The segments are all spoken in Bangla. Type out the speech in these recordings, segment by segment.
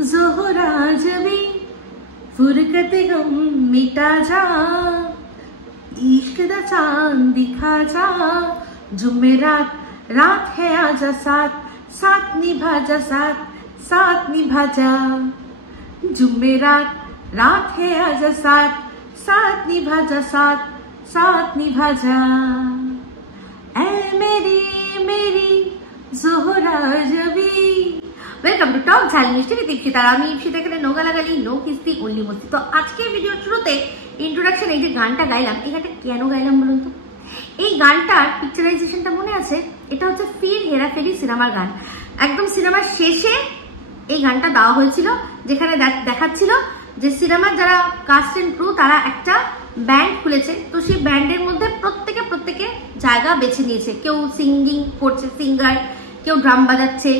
ज़ोहरा जबी फुरकत गम मिटा जा, इश्क दा चांद दिखा जा, जुमेरात रात है आजा साथ साथ निभा जा, साथ साथ निभा जा, जुमेरात रात है आजा साथ साथ निभा जा, साथ साथ निभा जा, ऐ मेरी मेरी ज़ोहरा जबी। वेलकम टू टॉक झाल मिष्टी विद इप्सिता। আমি ইপসিতা, এখানে নো গালাগালি নো কিস্তি অনলি মস্তি। তো আজকের ভিডিওর শুরুতে ইন্ট্রোডাকশন, এই যে গানটা গাইলাম, এই গানটা কেন গাইলাম বলুন তো? এই গানটার পিকচারাইজেশনটা মনে আছে? এটা হচ্ছে ফির হেরাফেরি সিনেমার গান। একদম সিনেমার শেষে এই গানটা দেওয়া হয়েছিল, যেখানে দেখাচ্ছিল যে সিনেমার যারা কাস্ট এন্ড ক্রু তারা একটা ব্যান্ড খুলেছে। তো সেই ব্যান্ডের মধ্যে প্রত্যেকে জায়গা বেছে নিয়েছে। কেউ সিঙ্গিং করছে, সিঙ্গার, কেউ ড্রাম বাজাচ্ছে,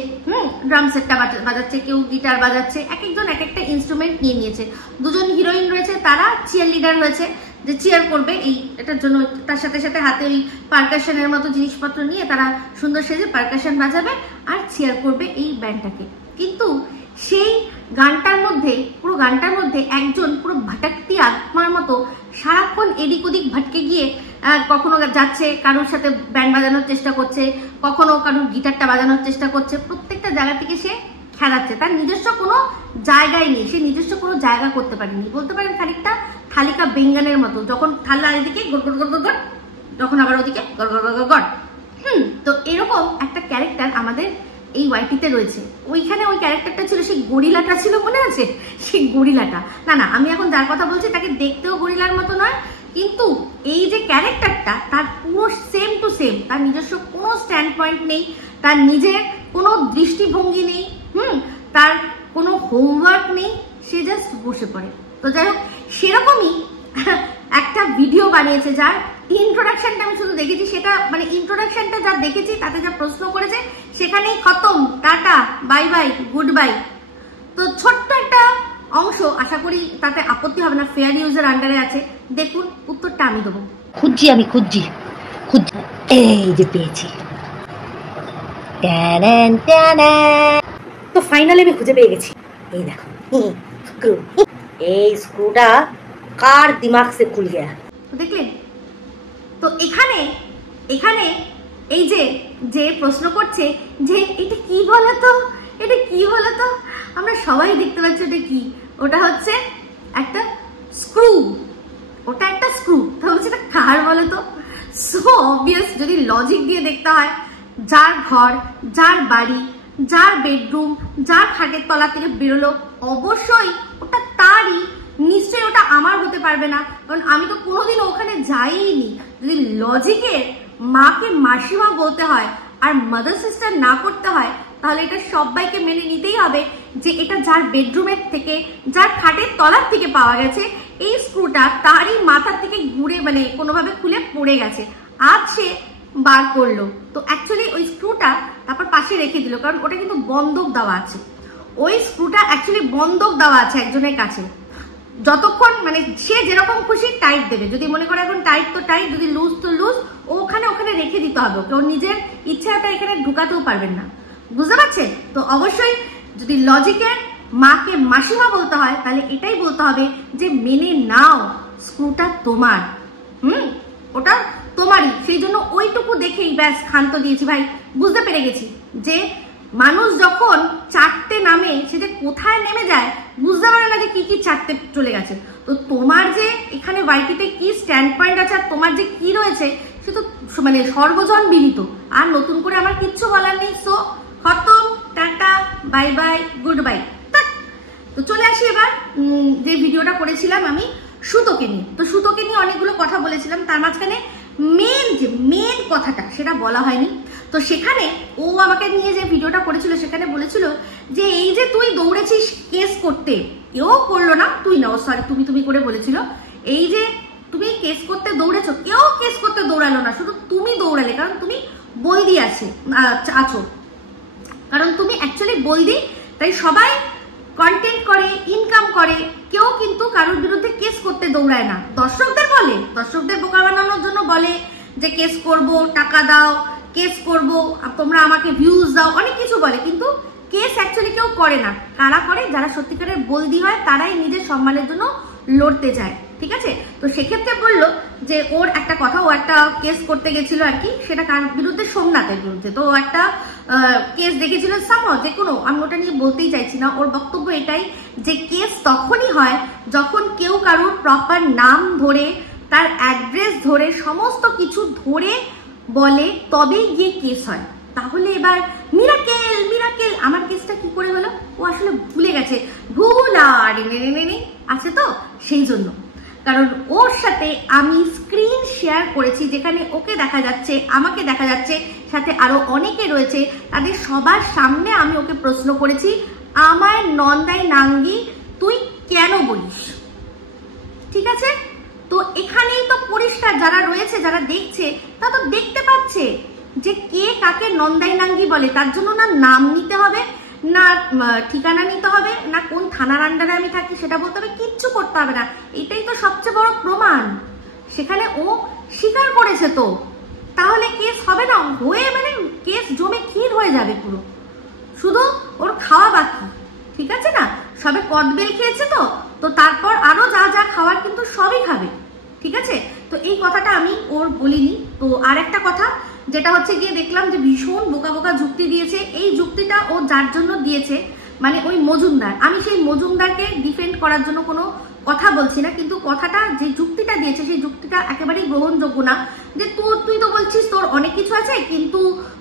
ড্রাম সেটটা বাজাচ্ছে, কেউ গিটার বাজাচ্ছে, এক একজন এক একটা ইনস্ট্রুমেন্ট নিয়ে নিয়েছে। দুজন হিরোইন রয়েছে, তারা চিয়ার লিডার হয়েছে, যে চিয়ার করবে এই এটার জন্য। তার সাথে সাথে হাতে ওই পারকাশনের মতো জিনিসপত্র নিয়ে তারা সুন্দর সেজে পারকাশন বাজাবে আর চিয়ার করবে এই ব্যান্ডটাকে। কিন্তু সেই গানটার মধ্যে, পুরো গানটার মধ্যে একজন পুরো ভাটাক্তি আত্মার মতো সারাক্ষণ এদিক ওদিক ভাটকে গিয়ে কখনো যাচ্ছে, কারোর সাথে ব্যান্ড বাজানোর চেষ্টা করছে, কখনো কারোর গিটারটা বাজানোর চেষ্টা করছে। প্রত্যেকটা জায়গা থেকে সে খেলাচ্ছে, তার নিজস্ব কোনো জায়গায় নেই, সে নিজস্ব কোনো জায়গা করতে পারেনি। বলতে পারেন খানিকটা থালিকা বেঙ্গানের মতো, যখন থালা এদিকে গড় গড় গড় গড়, যখন আবার ওদিকে গড় গড় গড় গড়। তো এরকম একটা ক্যারেক্টার আমাদের এই ওয়াইটিতে রয়েছে। ওইখানে ওই ক্যারেক্টারটা ছিল, সেই গরিলাটা ছিল, মনে আছে? সেই গরিলাটা না, আমি এখন যার কথা বলছি তাকে দেখতেও গরিলার মতো নয়, কিন্তু এই যে ক্যারেক্টারটা তার পুরো সেম টু সেম, তার নিজস্ব কোনো স্ট্যান্ড পয়েন্ট নেই, তার নিজের কোনো দৃষ্টিভঙ্গি নেই, তার কোনো হোমওয়ার্ক নেই, সে জাস্ট বসে পড়ে। তো যাই হোক, সেরকমই একটা ভিডিও বানিয়েছে যার ইন্ট্রোডাকশনটা আমি শুধু দেখেছি। সেটা মানে ইন্ট্রোডাকশনটা যা দেখেছি, তাতে যা প্রশ্ন করেছে সেখানেই খতম, tata bye bye good bye. তো ছোট্ট একটা অংশ, আশা করি তাতে আপত্তি হবে না, ফেয়ার ইউজের আন্ডারে আছে। দেখুন, উত্তরটা আমি দেবো। খুঁজছি এই যে পেয়েছি। তো ফাইনালি আমি খুঁজে পেয়ে গেছি। এই দেখো স্ক্রু, এই স্ক্রুটা কার দিমাগ সে খুল গেয়া, দেখলেন? তো এখানে এই যে প্রশ্ন করছে যে এটা কি বলতো, এটা কি বলতো, আমরা সবাই দেখতে পাচ্ছি ওটা কি। ওটা হচ্ছে একটা স্ক্রু, ওটা একটা স্ক্রু। তো হচ্ছে এটা কার বলতো? সো অবভিয়াস, যদি লজিক দিয়ে দেখতে হয়, যার ঘর, যার বাড়ি, যার বেডরুম, যার খাটের তলা থেকে বেরোলো, অবশ্যই ওটা তারই। নিশ্চয়ই ওটা আমার হতে পারবে না, কারণ আমি তো কোনোদিনও ওখানে যাইনি। যদি লজিকে মাকে মাসিমা বলতে হয় আর মাদার সিস্টার না করতে হয়, তাহলে এটা সবাইকে মেনে নিতেই হবে যে এটা যার বেডরুমের থেকে, যার খাটের তলার থেকে পাওয়া গেছে, এই স্ক্রুটা তারই মাথার থেকে ঘুরে মানে কোনোভাবে খুলে পড়ে গেছে। আজ সে বার করলো, তো অ্যাকচুয়ালি ওই স্ক্রুটা তারপর পাশে রেখে দিল, কারণ ওটা কিন্তু বন্ধক দেওয়া আছে। ওই স্ক্রুটা অ্যাকচুয়ালি বন্ধক দেওয়া আছে একজনের কাছে, যতক্ষণ মানে সে যেরকম খুশি টাইট দেবে। যদি মনে করে এখন টাইট তো টাইট, যদি লুজ তো লুজ, ওখানে রেখে দিতে হবে। কেউ নিজের ইচ্ছাটা এখানে ঢুকাতেও পারবেন না, বুঝতে পারছেন? তো অবশ্যই যদি লজিকের মাকে মাসিমা বলতে হয়, তাহলে এটাই বলতে হবে যে মেনে নাও, স্ক্রুটা তোমার, ওটা তোমারই। সেই জন্য ওইটুকু দেখেই ব্যাস ক্ষান্ত দিয়েছি। ভাই, বুঝতে পেরে গেছি যে মানুষ যখন চাটতে নামে, সে যে কোথায় নেমে যায় বুঝতে পারে না যে কি কি চাটতে চলে গেছে। তো তোমার যে এখানে ওয়াইটিতে কি স্ট্যান্ড পয়েন্ট আছে আর তোমার যে কি রয়েছে, সে তো মানে সর্বজন বিদিত। আর নতুন করে আমার কিচ্ছু বলার নেই। সো খতম, tata bye bye good bye. তো চলে আসি এবার যে ভিডিওটা করেছিলাম আমি সুতোকে নিয়ে। তো সুতোকে নিয়ে অনেকগুলো কথা বলেছিলাম, তার মাঝখানে মেন কথাটা সেটা বলা হয়নি। তো সেখানে ও আমাকে নিয়ে যে ভিডিওটা করেছিল, সেখানে বলেছিল যে এই যে তুই দৌড়েছিস কেস করতে, কেউ করলো না, তুই না, সরি তুমি করে বলেছিল, এই যে তুমি কেস করতে দৌড়েছো, কেউ কেস করতে দৌড়ালো না, শুধু তুমি দৌড়ালে, কারণ তুমি বলদি আছো, কারণ তুমি অ্যাকচুয়ালি বলদি, তাই সবাই কন্টেন্ট করে, ইনকাম করে, কেউ কিন্তু কারোর বিরুদ্ধে কেস করতে দৌড়ায় না। দর্শকদের বলে, দর্শকদের বোকা বানানোর জন্য বলে যে কেস করব, টাকা দাও, কেস করব, তোমরা আমাকে ভিউজ দাও, অনেক কিছু বলে, কিন্তু কেস অ্যাকচুয়ালি কেউ করে না। কারা করে? যারা সত্যিকারের বলদি হয়, তারাই নিজের সম্মানের জন্য লড়তে যায়, ঠিক আছে? তো সেক্ষেত্রে বললো যে ওর একটা কথা, ও একটা কেস করতে গেছিল আর কি, সেটা কার বিরুদ্ধে? সোমনাথের বিরুদ্ধে। তো একটা কেস দেখেছিল সামহাও, যে কোনো, আমি ওটা নিয়ে বলতেই চাইছি না। ওর বক্তব্য এটাই যে কেস তখনই হয় যখন কেউ কারোর প্রপার নাম ধরে, তার অ্যাড্রেস ধরে, সমস্ত কিছু ধরে বলে, তবেই গিয়ে কেস হয়। তাহলে এবার মিরাকেল মিরাকেল, আমার কেসটা কি করে হলো? ও আসলে ভুলে গেছে, ভুল আর আছে তো সেই জন্য। কারণ ওর সাথে আমি স্ক্রিন শেয়ার করেছি, যেখানে ওকে দেখা যাচ্ছে, আমাকে দেখা যাচ্ছে, সাথে আরো অনেকে রয়েছে, তাদের সবার সামনে আমি ওকে প্রশ্ন করেছি, আমার নন্দাই নাঙ্গি তুই কেন বলিস? ঠিক আছে? তো এখানেই তো পরিষ্কার, যারা রয়েছে, যারা দেখছে, তা তো দেখতে পাচ্ছে যে কে কাকে নন্দাই নাঙ্গি বলে। তার জন্য না নাম নিতে হবে, না ঠিকানা নিতে হবে, না কোন থানার আন্ডারে আমি থাকি সেটা বলতে হবে, কিচ্ছু করতে হবে না। এটাই তো সবচেয়ে বড় প্রমাণ। সেখানে ও স্বীকার করেছে, তো তাহলে কেস হবে না? হয়ে মানে কেস জমে ক্ষীর হয়ে যাবে পুরো, শুধু ওর খাওয়া বাকি, ঠিক আছে না? সবে কদবেল খেয়েছে, তো তারপর আরো যা যা খাওয়ার কিন্তু সবই খাবে, ঠিক আছে? তো এই কথাটা আমি ওর বলিনি। তো আর একটা কথা যেটা হচ্ছে গিয়ে দেখলাম যে ভীষণ বোকা বোকা যুক্তি দিয়েছে। এই যুক্তিটা ও যার জন্য দিয়েছে, মানে ওই মজুমদার, আমি সেই মজুমদারকে ডিফেন্ড করার জন্য কোনো কথা বলছি না, কিন্তু কথাটা, যে যুক্তিটা দিয়েছে, সেই যুক্তিটা একেবারেই গ্রহণযোগ্য না। যে তুই তো বলছিস তোর অনেক কিছু আছে, কিন্তু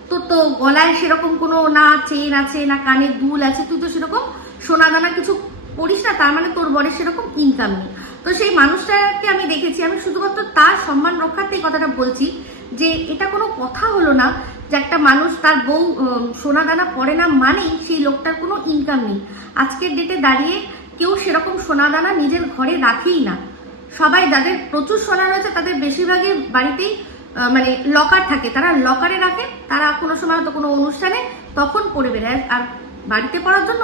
তোর তো গলায় সেরকম কোনো না চেন আছে, না কানের দুল আছে, তুই তো সেরকম সোনা দানা কিছু পড়িস না, তার মানে তোর বরের সেরকম ইনকাম নেই। তো সেই মানুষটাকে আমি দেখেছি, আমি শুধুমাত্র তার সম্মান রক্ষার্থে এই কথাটা বলছি, যে এটা কোনো কথা হলো না যে একটা মানুষ তার বউ সোনা দানা পরে না মানেই সেই লোকটার কোনো ইনকাম নেই। আজকের ডেটে দাঁড়িয়ে কেউ সেরকম সোনা দানা নিজের ঘরে রাখেই না। সবাই যাদের প্রচুর সোনা রয়েছে, তাদের বেশিরভাগের বাড়িতেই মানে লকার থাকে, তারা লকারে রাখে, তারা কোনো সময় হয়তো কোনো অনুষ্ঠানে তখন পরে বেরোয়। আর বাড়িতে পড়ার জন্য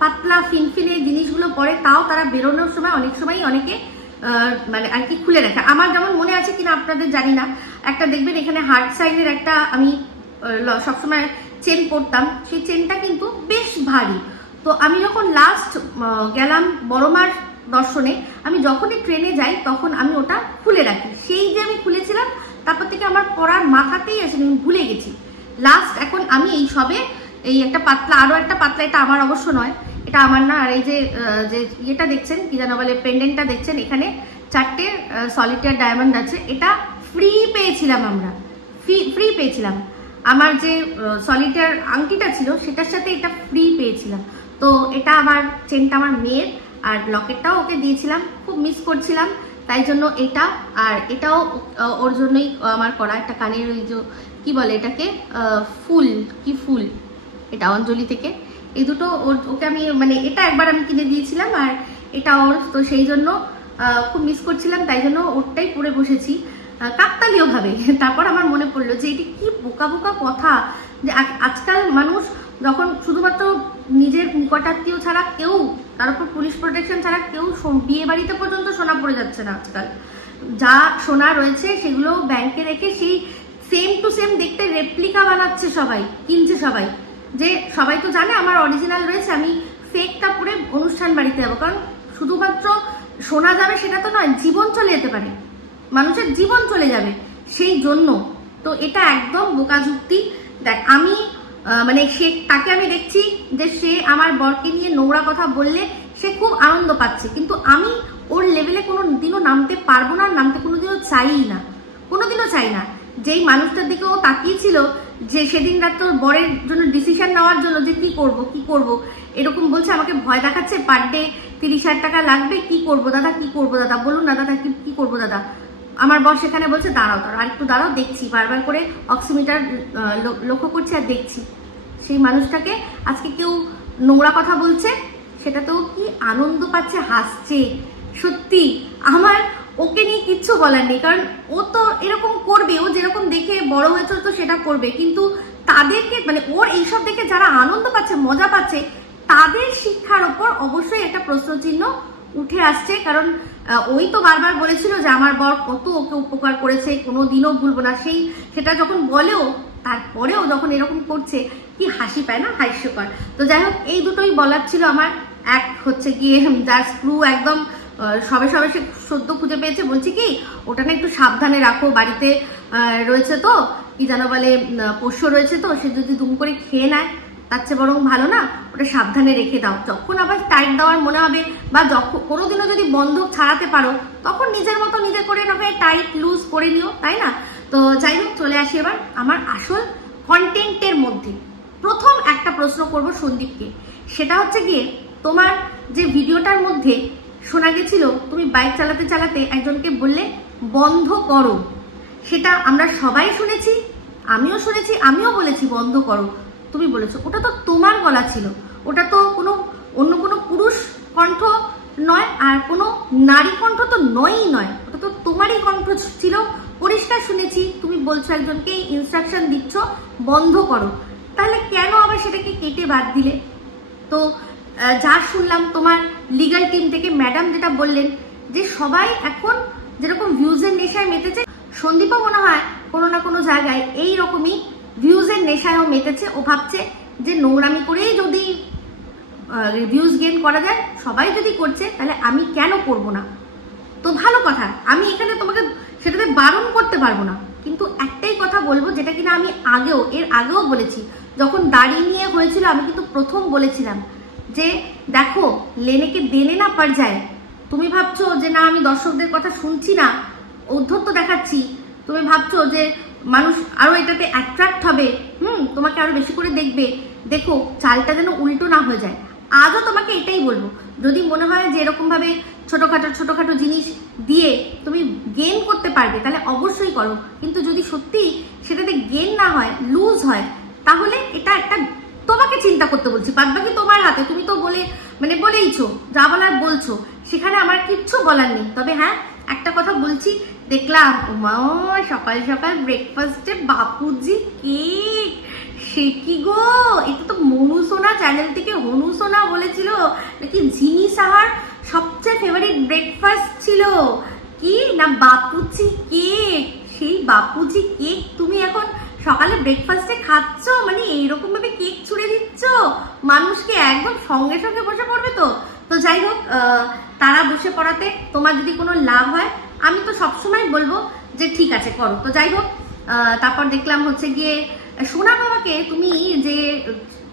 পাতলা ফিনফিনে জিনিসগুলো পরে, তাও তারা বেরোনোর সময় অনেক সময়ই অনেকে মানে আর কি খুলে রাখে। আমার যেমন মনে আছে কিনা আপনাদের জানি না, একটা দেখবেন এখানে হার্ট সাইনের একটা আমি সবসময় চেন পরতাম, সেই চেনটা কিন্তু বেশ ভারী। তো আমি যখন লাস্ট গেলাম বড়মার দর্শনে, আমি যখনই ট্রেনে যাই তখন আমি ওটা খুলে রাখি। সেই যে আমি খুলেছিলাম, তারপর থেকে আমার পরার মাথাতেই আসেনি, আমি ভুলে গেছি। লাস্ট এখন আমি এই সবে এই একটা পাতলা, আরো একটা পাতলা, এটা আমার অবশ্য নয়, এটা আমার না। আর এই যে ইয়েটা দেখছেন, কি যেন বলে, পেন্ডেন্টটা দেখছেন, এখানে 4টে সলিটার ডায়মন্ড আছে। এটা ফ্রি পেয়েছিলাম, আমরা ফ্রি পেয়েছিলাম। আমার যে সলিটার আংটিটা ছিল সেটার সাথে এটা ফ্রি পেয়েছিলাম। তো এটা আমার চেনটা আমার মেয়ের, আর লকেটটাও ওকে দিয়েছিলাম, খুব মিস করছিলাম, তাই জন্য এটা। আর এটাও ওর জন্যই আমার করা, একটা কানের ওই যে কি বলে এটাকে, ফুল, কি ফুল, এটা অঞ্জলি থেকে। এই দুটো ওকে আমি মানে এটা একবার আমি কিনে দিয়েছিলাম, আর এটা ওর, তো সেই জন্য খুব মিস করছিলাম, তাই জন্য ওরটাই পরে বসেছি কাকতালীয় ভাবে। তারপর আমার মনে পড়লো যে এটি কি বোকা বোকা কথা, যে আজকাল মানুষ যখন শুধুমাত্র নিজের নিকটাত্মীয় ছাড়া কেউ, তার উপর পুলিশ প্রোটেকশন ছাড়া কেউ বিয়ে বাড়িতে পর্যন্ত সোনা পড়ে যাচ্ছে না। আজকাল যা সোনা রয়েছে সেগুলো ব্যাংকে রেখে সেই সেম টু সেম দেখতে রেপ্লিকা বানাচ্ছে সবাই, কিনছে সবাই। যে সবাই তো জানে আমার অরিজিনাল রয়েছে, আমি ফেকটা পরে অনুষ্ঠান বাড়িতে যাবো। কারণ শুধুমাত্র সোনা যাবে সেটা তো নয়, জীবন চলে যেতে পারে, মানুষের জীবন চলে যাবে, সেই জন্য। তো এটা একদম বোকা যুক্তি। দেখ, আমি মানে তাকে আমি দেখছি যে সে আমার বরকে নিয়ে নোংরা কথা বললে সে খুব আনন্দ পাচ্ছে, কিন্তু আমি ওর লেভেলে কোনো দিনও নামতে পারবো না, নামতে কোনোদিনও চাই না, কোনোদিনও চাই না। যেই মানুষটার দিকে ও তাকিয়েছিল, যে সেদিন রাত ওর বরের জন্য ডিসিশন নেওয়ার জন্য, যে কি করব এরকম বলছে, আমাকে ভয় দেখাচ্ছে, পার ডে 30,000 টাকা লাগবে, কি করবো দাদা, কি করবো দাদা, বলুন না দাদা, কি করবো দাদা। আমার বর সেখানে বলছে দাঁড়াও আর একটু দাঁড়াও, দেখছি, বারবার করে অক্সিমিটার লক্ষ্য করছি আর দেখছি। সেই মানুষটাকে আজকে কেউ নোংরা কথা বলছে, সেটাতেও কি আনন্দ পাচ্ছে, হাসছে। সত্যি আমার ওকে নিয়ে কিচ্ছু বলার নেই, কারণ ও তো এরকম করবে, ও যেরকম দেখে বড় হয়েছে তো সেটা করবে, কিন্তু তাদেরকে মানে ওর এইসব দেখে যারা আনন্দ পাচ্ছে, মজা পাচ্ছে, তাদের শিক্ষার ওপর অবশ্যই একটা প্রশ্নচিহ্ন উঠে আসছে। কারণ ওই তো বারবার বলেছিল যে আমার বর কত ওকে উপকার করেছে, কোনোদিনও ভুলবো না। সেটা যখন বলেও, তারপরেও যখন এরকম করছে, কি হাসি পায় না, হাস্যকর। তো যাই হোক, এই দুটোই বলার ছিল আমার। এক হচ্ছে গিয়ে যার স্ক্রু একদম সবে সবে সে সদ্য খুঁজে পেয়েছে, বলছি কি ওটা না একটু সাবধানে রাখো, বাড়িতে রয়েছে তো কি যেন বলে পোষ্য রয়েছে, তো সে যদি দুম করে খেয়ে নেয় তার চেয়ে বরং ভালো না, ওটা সাবধানে রেখে দাও। যখন আবার টাইট দেওয়ার মনে হবে বা যখন কোনোদিনও যদি বন্ধক ছাড়াতে পারো তখন নিজের মতো নিজে করে নেবে, টাইট লুজ করে নিও, তাই না? তো যাই হোক, চলে আসি এবার আমার আসল কন্টেন্টের মধ্যে। প্রথম একটা প্রশ্ন করব সন্দীপকে, সেটা হচ্ছে গিয়ে তোমার যে ভিডিওটার মধ্যে শোনা গেছিল তুমি বাইক চালাতে চালাতে একজনকে বললে বন্ধ করো, সেটা আমরা সবাই শুনেছি, আমিও শুনেছি, আমিও বলেছি বন্ধ করো, তুমি বলেছো। ওটা তো তোমার গলা ছিল, ওটা তো কোনো অন্য কোনো পুরুষ কণ্ঠ নয়, আর কোনো নারী কণ্ঠ তো নয়ই নয়, ওটা তো তোমারই কণ্ঠ ছিল, পরিষ্কার শুনেছি। তুমি বলছো একজনকে ইনস্ট্রাকশন দিচ্ছ বন্ধ করো, তাহলে কেন আবার সেটাকে কেটে বাদ দিলে? তো যা শুনলাম তোমার লিগ্যাল টিম থেকে ম্যাডাম যেটা বললেন যে সবাই এখন যেরকম ভিউজের নেশায় মেতেছে, সন্দীপও মনে হয় কোনো না কোনো জায়গায় এই রকমই ভিউজের নেশায়ও মেতেছে। ও ভাবছে যে নোংরামি করেই যদি ভিউজ গেইন করা যায়, সবাই যদি করছে তাহলে আমি কেন করব না? তো ভালো কথা, আমি এখানে তোমাকে সেটাতে বারণ করতে পারবো না, কিন্তু একটাই কথা বলবো যেটা কিনা আমি এর আগেও বলেছি, যখন দাড়ি নিয়ে হয়েছিল আমি কিন্তু প্রথম বলেছিলাম যে দেখো লেনেকে দেনে না পার যায়। তুমি ভাবছো যে না আমি দর্শকদের কথা শুনছি না, ঔদ্ধত্য দেখাচ্ছি, তুমি ভাবছো যে মানুষ আরো এটাতে অ্যাট্রাক্ট হবে, তোমাকে আরো বেশি করে দেখবে, দেখো চালটা যেন উল্টো না হয়ে যায়। আজও তোমাকে এটাই বলবো, যদি মনে হয় যে এরকম ভাবে ছোটখাটো জিনিস দিয়ে তুমি গেইন করতে পারবে তাহলে অবশ্যই করো, কিন্তু যদি সত্যি সেটাতে গেইন না হয়, লুজ হয়, তাহলে এটা একটা তোমাকে চিন্তা করতে বলছি, বাদ বাকি তোমার হাতে। তুমি তো বলেইছো, যা বলার বলছো, সেখানে আমার কিচ্ছু বলার নেই। তবে হ্যাঁ, একটা কথা বলছি, দেখলাম সকাল সকাল ব্রেকফাস্টে বাপুজি কেক, সে কি গো, এটা তো মনু সোনা চ্যানেল থেকে হনু সোনা বলেছিল নাকি ঝিমি সাহার সবচেয়ে ফেভারিট ব্রেকফাস্ট ছিল কি না বাপুজি কেক। সেই বাপুজি কেক তুমি এখন সকালে ব্রেকফাস্টে খাচ্ছ, মানে এইরকম ভাবে কেক ছুড়ে দিচ্ছ মানুষকে, একদম সঙ্গে সঙ্গে বসে পড়বে। তো যাই হোক, তারা বসে পড়াতে তোমার যদি কোনো লাভ হয়, আমি তো সবসময় বলবো যে ঠিক আছে করো। তো যাই হোক, তারপর দেখলাম হচ্ছে গিয়ে সোনা বাবাকে তুমি যে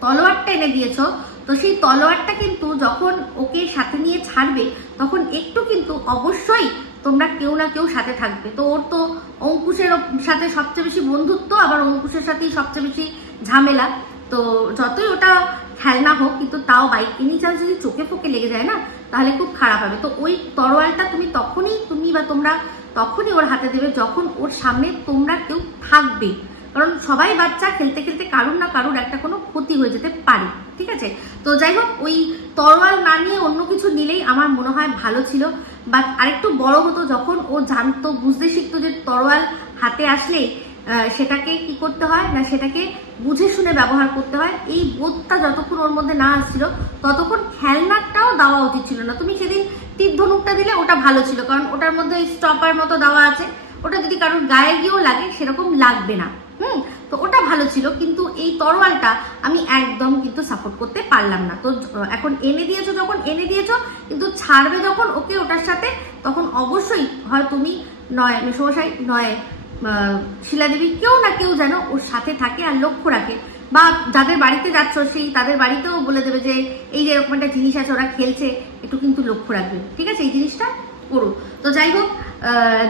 তলোয়ারটা এনে দিয়েছো, তো সেই তলোয়ারটা কিন্তু যখন ওকে সাথে নিয়ে ছাড়বে তখন একটু কিন্তু অবশ্যই তোমরা কেউ না কেউ সাথে থাকবে। তো ওর তো অঙ্কুশের সাথে সবচেয়ে বেশি বন্ধুত্ব, আবার অঙ্কুশের সাথেই সবচেয়ে বেশি ঝামেলা। তো যতই ওটা খেলনা হোক, কিন্তু তাও বাইক কিনি চাল যদি চোখে ফোকে লেগে যায় না, তাহলে খুব খারাপ হবে। তো ওই তরোয়ালটা তুমি বা তোমরা তখনই ওর হাতে দেবে যখন ওর সামনে তোমরা কেউ থাকবে, কারণ সবাই বাচ্চা, খেলতে খেলতে কারুর না কারুর একটা কোনো ক্ষতি হয়ে যেতে পারে, ঠিক আছে? তো যাই হোক, ওই তরোয়াল না নিয়ে অন্য কিছু নিলেই আমার মনে হয় ভালো ছিল, বা আরেকটু বড় হতো, যখন ও জানতো, বুঝতে শিখতো যে তরোয়াল হাতে আসলে সেটাকে কি করতে হয় না, সেটাকে বুঝে শুনে ব্যবহার করতে হয়। এই বোধটা যতক্ষণ ওর মধ্যে না আসছিল ততক্ষণ খেলনাটাও দেওয়া উচিত ছিল না। তুমি সেদিন তীর ধনুকটা দিলে ওটা ভালো ছিল, কারণ ওটার মধ্যে স্টপার মতো দেওয়া আছে, ওটা যদি কারোর গায়ে গিয়েও লাগে সেরকম লাগবে না, তো ওটা ভালো ছিল। কিন্তু এই তরোয়ালটা আমি একদম কিন্তু সাপোর্ট করতে পারলাম না। তো এখন এনে দিয়েছো, যখন এনে দিয়েছো, কিন্তু ছাড়বে যখন ওকে ওটার সাথে, তখন অবশ্যই হয় তুমি নয় মেসোমশাই নয় শিলাদেবী, কেউ না কেউ যেন ওর সাথে থাকে আর লক্ষ্য রাখে, বা যাদের বাড়িতে যাচ্ছ সেই তাদের বাড়িতেও বলে দেবে যে এই যে এরকম একটা জিনিস আছে, ওরা খেলছে, একটু কিন্তু লক্ষ্য রাখবে, ঠিক আছে? এই জিনিসটা করো। তো যাই হোক,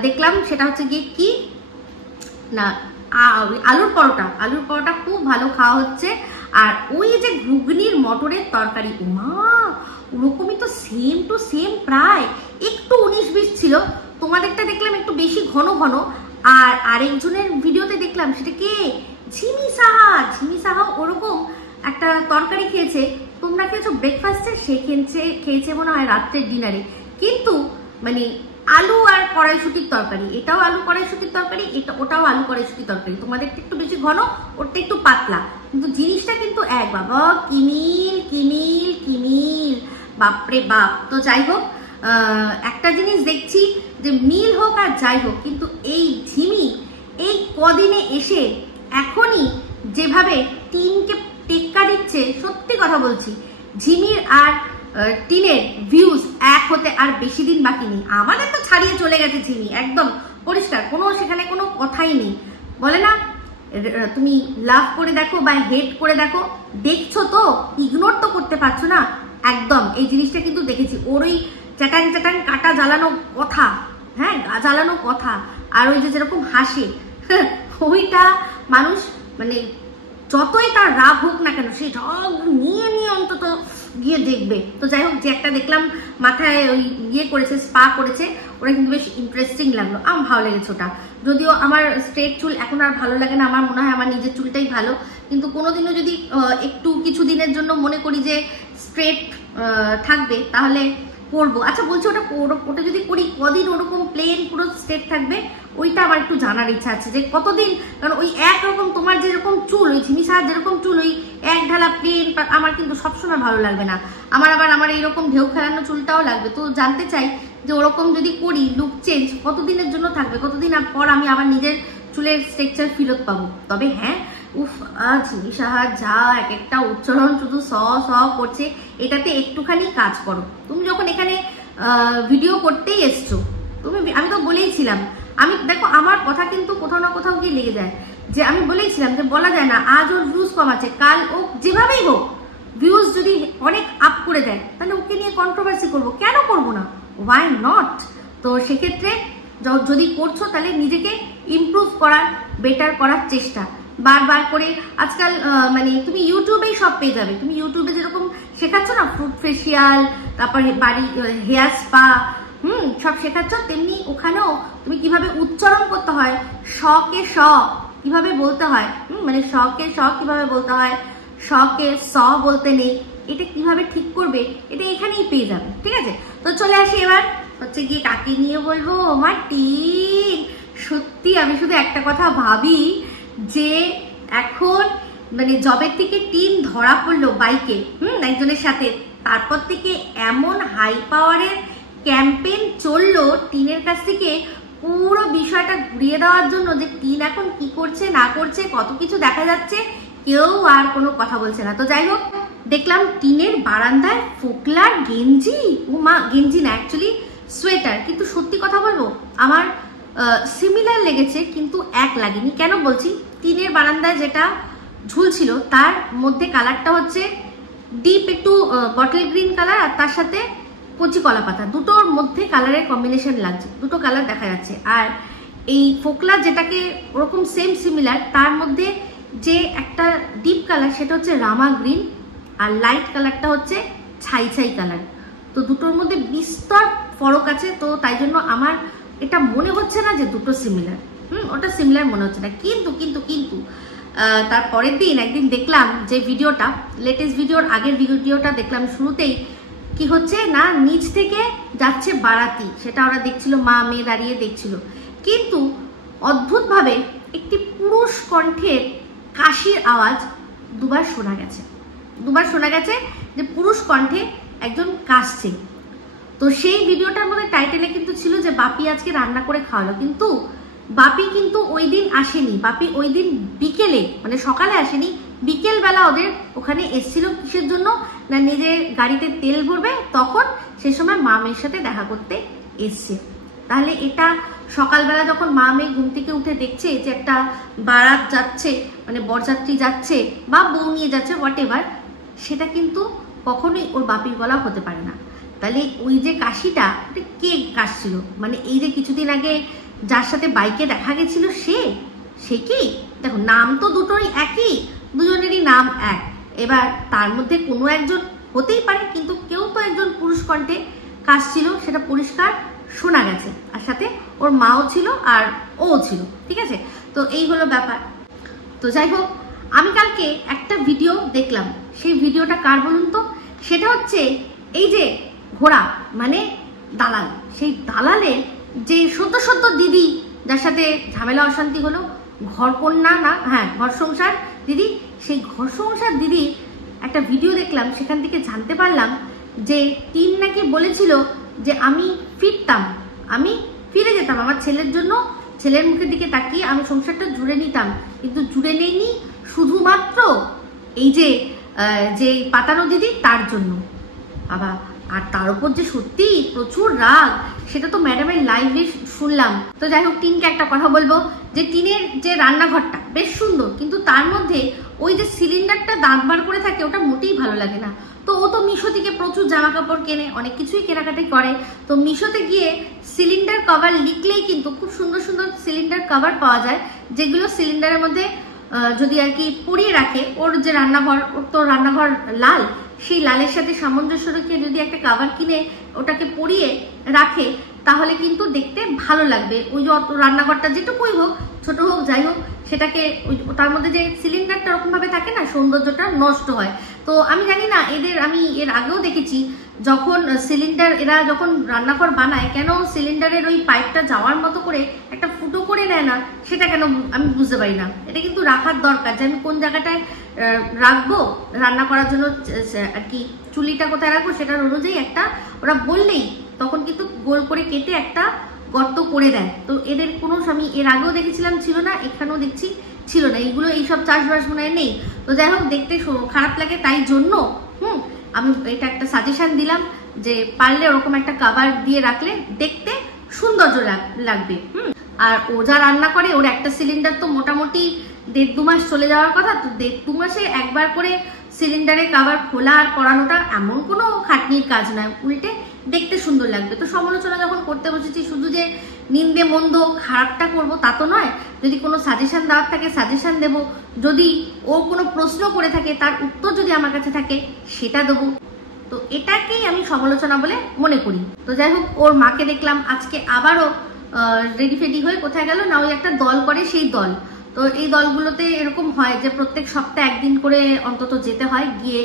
দেখলাম সেটা হচ্ছে গিয়ে কি না আলুর পরোটা খুব ভালো খাওয়া হচ্ছে। আর ওই যে ঘুগনির মটরের তরকারি, উমা ওরকমই তো সেম টু সেম, প্রায় একটু 19-20 ছিল, তোমাদেরটা দেখলাম একটু বেশি ঘন ঘন, আর আরেকজনের ভিডিওতে দেখলাম সেটা কে ঝিমি সাহা ওরকম একটা তরকারি খেয়েছে। তোমরা খেয়েছো ব্রেকফাস্টে, সে খেয়েছে মনে হয় রাত্রের ডিনারে, কিন্তু মানে আলু আর কড়াইশুটির তরকারি, এটাও আলু কড়াইশুটির তরকারি, ওটাও আলু কড়াইশুটির তরকারি, তোমাদের একটু বেশি ঘন, ওরটা একটু পাতলা, কিন্তু জিনিসটা কিন্তু এক। বাবা কিমিল, বাপরে বাপ। তো যাই হোক, একটা জিনিস দেখছি যে মিল হোক আর যাই হোক, কিন্তু এই ঝিমি এই কদিনে এসে এখনই যেভাবে টিমকে টেক্কা দিচ্ছে, সত্যি কথা বলছি, ঝিমির আর টিনের ভিউজ এক হতে আর বেশি দিন বাকি নেই। আমাদের তো ছাড়িয়ে চলে গেছে ঝিমি, একদম পরিষ্কার, কোনো সেখানে কোনো কথাই নেই। বলে না তুমি লাভ করে দেখো বা হেট করে দেখো, দেখছো তো, ইগনোর তো করতে পারছো না। একদম এই জিনিসটা কিন্তু দেখেছি, ওর ওই চ্যাটাং চ্যাটাং কাটা জ্বালানো কথা, হ্যাঁ গা জ্বালানো কথা, আর ওই যে যেরকম হাসে ওইটা মানুষ মানে যতই তার রাগ হোক না কেন, সেই রাগ নিয়ে নিয়ে অন্তত গিয়ে দেখবে। তো যাই হোক, যে একটা দেখলাম মাথায় ওই ইয়ে করেছে, স্পা করেছে, ওটা কিন্তু বেশ ইন্টারেস্টিং লাগলো, আমার ভালো লেগেছে ওটা। যদিও আমার স্ট্রেট চুল এখন আর ভালো লাগে না, আমার মনে হয় আমার নিজের চুলটাই ভালো, কিন্তু কোনোদিনও যদি একটু কিছু দিনের জন্য মনে করি যে স্ট্রেট থাকবে তাহলে করবো। আচ্ছা বলছি, ওটা যদি করি কদিন ওরকম প্লেন পুরো স্ট্রেট থাকবে, ওইটা আমার একটু জানার ইচ্ছা আছে যে কতদিন। কারণ ওই একরকম তোমার যেরকম চুল, ওই ঝিমি সাহার যেরকম চুল, ওই এক ঢালা প্লেন আমার কিন্তু সবসময় ভালো লাগবে না। আমার এইরকম ঢেউ খেলানো চুলটাও লাগবে। তো জানতে চাই যে ওরকম যদি করি লুক চেঞ্জ কতদিনের জন্য থাকবে, কতদিন পর আমি আবার নিজের চুলের স্ট্রাকচার ফেরত পাবো। তবে হ্যাঁ, উফ ঝিমি সাহা যা এক একটা উচ্চারণ শুধু স স করছে, এটাতে একটুখানি কাজ করো। তুমি যখন এখানে ভিডিও করতেই এসছো, আমি তো বলেইছিলাম, আমি দেখো আমার কথা কিন্তু কোথাও না কোথাও গিয়ে লেগে যায়, যে আমি বলেইছিলাম যে বলা যায় না, আজ ওর ভিউজ কম আছে, কাল ও যেভাবেই হোক ভিউজ যদি অনেক আপ করে দেয় তাহলে ওকে নিয়ে কন্ট্রোভার্সি করবো, কেন করবো না, ওয়াই নট। তো সেক্ষেত্রে যদি করছো তাহলে নিজেকে ইমপ্রুভ করার, বেটার করার চেষ্টা বারবার করে। আজকাল মানে তুমি ইউটিউবেই সব পেয়ে যাবে, তুমি ইউটিউবে যেরকম শেখাচ্ছ না ফ্রুট ফেসিয়াল, তারপর বাড়ি হেয়ার স্পা, সব শেখাচ্ছ, তেমনি ওখানেও তুমি কিভাবে উচ্চারণ করতে হয়, শকে স কিভাবে বলতে হয়, মানে শকে স কিভাবে বলতে হয়, শকে স বলতে নেই, এটা কিভাবে ঠিক করবে, এটা এখানেই পেয়ে যাবে। ঠিক আছে, তো চলে আসি এবার হচ্ছে গিয়ে কাকে নিয়ে বলবো। আমার টিন, সত্যি আমি শুধু একটা কথা ভাবি যে এখন মানে জবের থেকে টিন ধরা পড়লো বাইকে একজনের সাথে, তারপর থেকে এমন হাই পাওয়ারের ক্যাম্পেইন চললো টিনের কাছ থেকে পুরো বিষয়টা ঘুরিয়ে দেওয়ার জন্য, যে টিন এখন কি করছে না করছে কত কিছু দেখা যাচ্ছে, কেউ আর কোনো কথা বলছে না। তো যাই হোক, দেখলাম টিনের বারান্দায় ফোকলার গেঞ্জি, ও মা গেঞ্জি না অ্যাকচুয়ালি সোয়েটার, কিন্তু সত্যি কথা বলবো আমার সিমিলার লেগেছে কিন্তু এক লাগেনি। কেন বলছি, টিনের বারান্দায় যেটা ঝুলছিল তার মধ্যে কালারটা হচ্ছে ডিপ একটু বটল গ্রিন কালার, আর তার সাথে কচি কলা পাতা, দুটোর মধ্যে কালারের কম্বিনেশন লাগছে, দুটো কালার দেখা যাচ্ছে। আর এই ফোকলা যেটাকে ওরকম সেম সিমিলার, তার মধ্যে যে একটা ডিপ কালার সেটা হচ্ছে রামা গ্রিন, আর লাইট কালারটা হচ্ছে ছাই ছাই কালার। তো দুটোর মধ্যে বিস্তর ফরক আছে, তো তাই জন্য আমার এটা মনে হচ্ছে না যে দুটো সিমিলার, ওটা সিমিলার মনে হচ্ছে না। কিন্তু কিন্তু কিন্তু তার পরের দিন একদিন দেখলাম যে ভিডিওটা, লেটেস্ট ভিডিওর আগের ভিডিওটা দেখলাম, শুরুতেই কি হচ্ছে না, নিচ থেকে যাচ্ছে বারাতি, সেটা ওরা দেখছিল, মা মেয়ে দাঁড়িয়ে দেখছিল, কিন্তু অদ্ভুতভাবে একটি পুরুষ কণ্ঠের কাশির আওয়াজ দুবার শোনা গেছে যে পুরুষ কণ্ঠে একজন কাশছে। তো সেই ভিডিওটার মধ্যে টাইটেলে কিন্তু ছিল যে বাপি আজকে রান্না করে খাওয়ালো, কিন্তু বাপি কিন্তু ওই দিন আসেনি, বাপি ওই দিন বিকেলে মানে সকালে আসেনি, বিকেলবেলা ওদের ওখানে এসেছিল কিসের জন্য না, নিজের গাড়িতে তেল ভরবে, তখন সে সময় মা মেয়ের সাথে দেখা করতে এসছে। তাহলে এটা সকালবেলা যখন মা মেয়ে ঘুম থেকে উঠে দেখছে যে একটা বারাত যাচ্ছে, মানে বরযাত্রী যাচ্ছে বা বউ নিয়ে যাচ্ছে হোয়াট এভার, সেটা কিন্তু কখনোই ওর বাপির গলা হতে পারে না। তাহলে ওই যে কাশিটা, ওটা কে কাশছিল, মানে এই যে কিছুদিন আগে যার সাথে বাইকে দেখা গেছিল সে কি, দেখো নাম তো দুটোই একই, দুজনেরই নাম এক, এবার তার মধ্যে কোনো একজন হতেই পারে, কিন্তু কেউ তো একজন পুরুষ কণ্ঠে কাশছিল, সেটা পরিষ্কার শোনা গেছে, আর সাথে ওর মাও ছিল আর ও ছিল। ঠিক আছে, তো এই হলো ব্যাপার। তো যাই হোক, আমি কালকে একটা ভিডিও দেখলাম, সেই ভিডিওটা কার বলুন তো, সেটা হচ্ছে এই যে ঘোড়া মানে দালাল, সেই দালালের যে সদ্য দিদি যার সাথে ঝামেলা অশান্তি হলো, ঘরকন্যা না, হ্যাঁ ঘর সংসার দিদি, সেই ঘর সংসার দিদি একটা ভিডিও দেখলাম, সেখান থেকে জানতে পারলাম যে টিন নাকি বলেছিল যে আমি ফিরতাম, আমি ফিরে যেতাম আমার ছেলের জন্য, ছেলের মুখের দিকে তাকিয়ে আমি সংসারটা জুড়ে নিতাম, কিন্তু জুড়ে নেইনি, শুধুমাত্র এই যে পাতানো দিদি তার জন্য। বাবা, আর তার উপর যে সত্যি প্রচুর রাগ, সেটা তো ম্যাডামের লাইভে শুনলাম। তো যাই হোক, টিনকে একটা কথা বলবো যে টিনের যে রান্নাঘরটা বেশ সুন্দর, কিন্তু তার মধ্যে ওই যে সিলিন্ডারটা দাঁত বার করে থাকে, ওটা মোটেই ভালো লাগে না। তো ও তো মিশো থেকে প্রচুর জামা কাপড় কেনে, অনেক কিছুই কেনাকাটি করে। তো মিশোতে গিয়ে সিলিন্ডার কভার লিখলেই কিন্তু খুব সুন্দর সুন্দর সিলিন্ডার কভার পাওয়া যায়, যেগুলো সিলিন্ডারের মধ্যে যদি আর কি পরিয়ে রাখে, ওর যে রান্নাঘর, ওর তো রান্নাঘর লাল, সেই লালের সাথে সামঞ্জস্য রেখে যদি একটা কভার কিনে ওটাকে পরিয়ে রাখে, তাহলে কিন্তু দেখতে ভালো লাগবে। ওই যে রান্নাঘরটা যেটুকুই হোক, ছোট হোক যাই হোক, সেটাকে তার মধ্যে যে সিলিন্ডারটা ওরকম ভাবে থাকে না, সৌন্দর্যটা নষ্ট হয়। তো আমি জানি না আমি এর আগেও দেখেছি, যখন সিলিন্ডার এরা যখন রান্নাঘর বানায়, কেন সিলিন্ডারের ওই পাইপটা যাওয়ার মতো করে একটা ফুটো করে নেয় না, সেটা কেন আমি বুঝতে পারি না। এটা কিন্তু রাখার দরকার, যে আমি কোন জায়গাটায় রাখবো রান্না করার জন্য আর কি, চুলিটা কোথায় রাখবো সেটার অনুযায়ী একটা ওরা বললেই তখন কিন্তু গোল করে কেটে একটা গর্ত করে দেয়। তো এদের কোনো, আমি এর আগেও দেখেছিলাম ছিল না, এখানেও দেখছি ছিল না। এইগুলো এইসব চাষবাস মনে হয় নেই। তো যাই হোক, দেখতে খারাপ লাগে, তাই জন্য আমি এটা একটা সাজেশন দিলাম যে পারলে ওরকম একটা কভার দিয়ে রাখলে দেখতে সৌন্দর্য লাগবে। আর ও যা রান্না করে, ওর একটা সিলিন্ডার তো মোটামুটি 1.5-2 মাস চলে যাওয়ার কথা। তো 1.5-2 মাসে একবার করে সিলিন্ডারের কভার খোলা আর পরানোটা এমন কোনো খাটনির কাজ নয়, উল্টে দেখতে সুন্দর লাগবে। তো সমালোচনা যখন করতে বসেছি, শুধু যে নিন্দে মন্দ খারাপটা করব তা তো নয়। যদি কোনো সাজেশন দেওয়ার থাকে সাজেশন দেব, যদি ও কোনো প্রশ্ন করে থাকে তার উত্তর যদি আমার কাছে থাকে সেটা দেবো। তো এটাকেই আমি সমালোচনা বলে মনে করি। তো যাই হোক, ওর মাকে দেখলাম আজকে আবারও রেডি ফেডি হয়ে কোথায় গেল না, ওই একটা দল করে, সেই দল। তো এই দলগুলোতে এরকম হয় যে প্রত্যেক সপ্তাহে একদিন করে অন্তত যেতে হয়, গিয়ে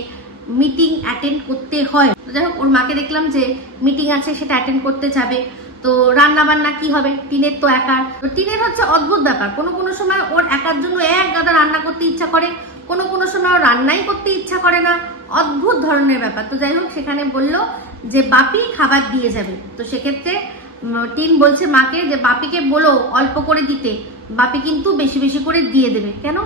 মিটিং অ্যাটেন্ড করতে হয়। তো যাই হোক, ওর মাকে দেখলাম যে মিটিং আছে, সেটা অ্যাটেন্ড করতে যাবে। তো রান্না বান্না কি হবে, টিনের তো একার। তো টিনের হচ্ছে অদ্ভুত ব্যাপার, কোনো সময় ওর একার জন্য এক গাদা রান্না করতে ইচ্ছা করে, কোনো সময় ওর রান্নাই করতে ইচ্ছা করে না, অদ্ভুত ধরনের ব্যাপার। তো যাই হোক, সেখানে বললো যে বাপি খাবার দিয়ে যাবে। তো সেক্ষেত্রে টিন বলছে মাকে যে বাপিকে বলো অল্প করে দিতে, বাপি কিন্তু বেশি বেশি করে দিয়ে দেবে। কেন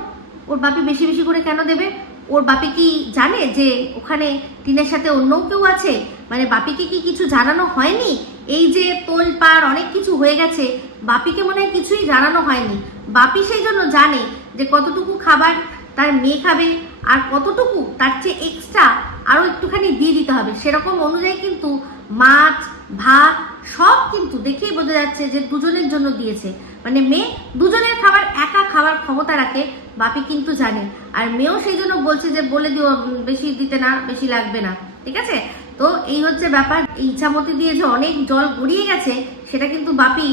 ওর বাপি বেশি বেশি করে কেন দেবে? ওর বাপি কি জানে যে ওখানে টিনের সাথে অন্যও কেউ আছে? মানে বাপিকে কি কিছু জানানো হয়নি? এই যে তোলপাড় অনেক কিছু হয়ে গেছে, বাপিকে মনে হয় কিছুই জানানো হয়নি। বাপি সেই জন্য জানে যে কতটুকু খাবার তার মেয়ে খাবে, আর কতটুকু তার চেয়ে এক্সট্রা আরো একটুখানি দিয়ে দিতে হবে। সেরকম অনুযায়ী কিন্তু মাছ ভাত সব কিন্তু দেখেই বোঝা যাচ্ছে যে দুজনের জন্য দিয়েছে। মানে মেয়ে দুজনের খাবার একা খাওয়ার ক্ষমতা রাখে, বাপি কিন্তু জানে। আর মেয়েও সেই জন্য বলছে যে বলে দিও বেশি দিতে না, বেশি লাগবে না, ঠিক আছে? তো এই হচ্ছে ব্যাপার। ইচ্ছামতি দিয়ে যে অনেক জল গড়িয়ে গেছে, সেটা কিন্তু বাপি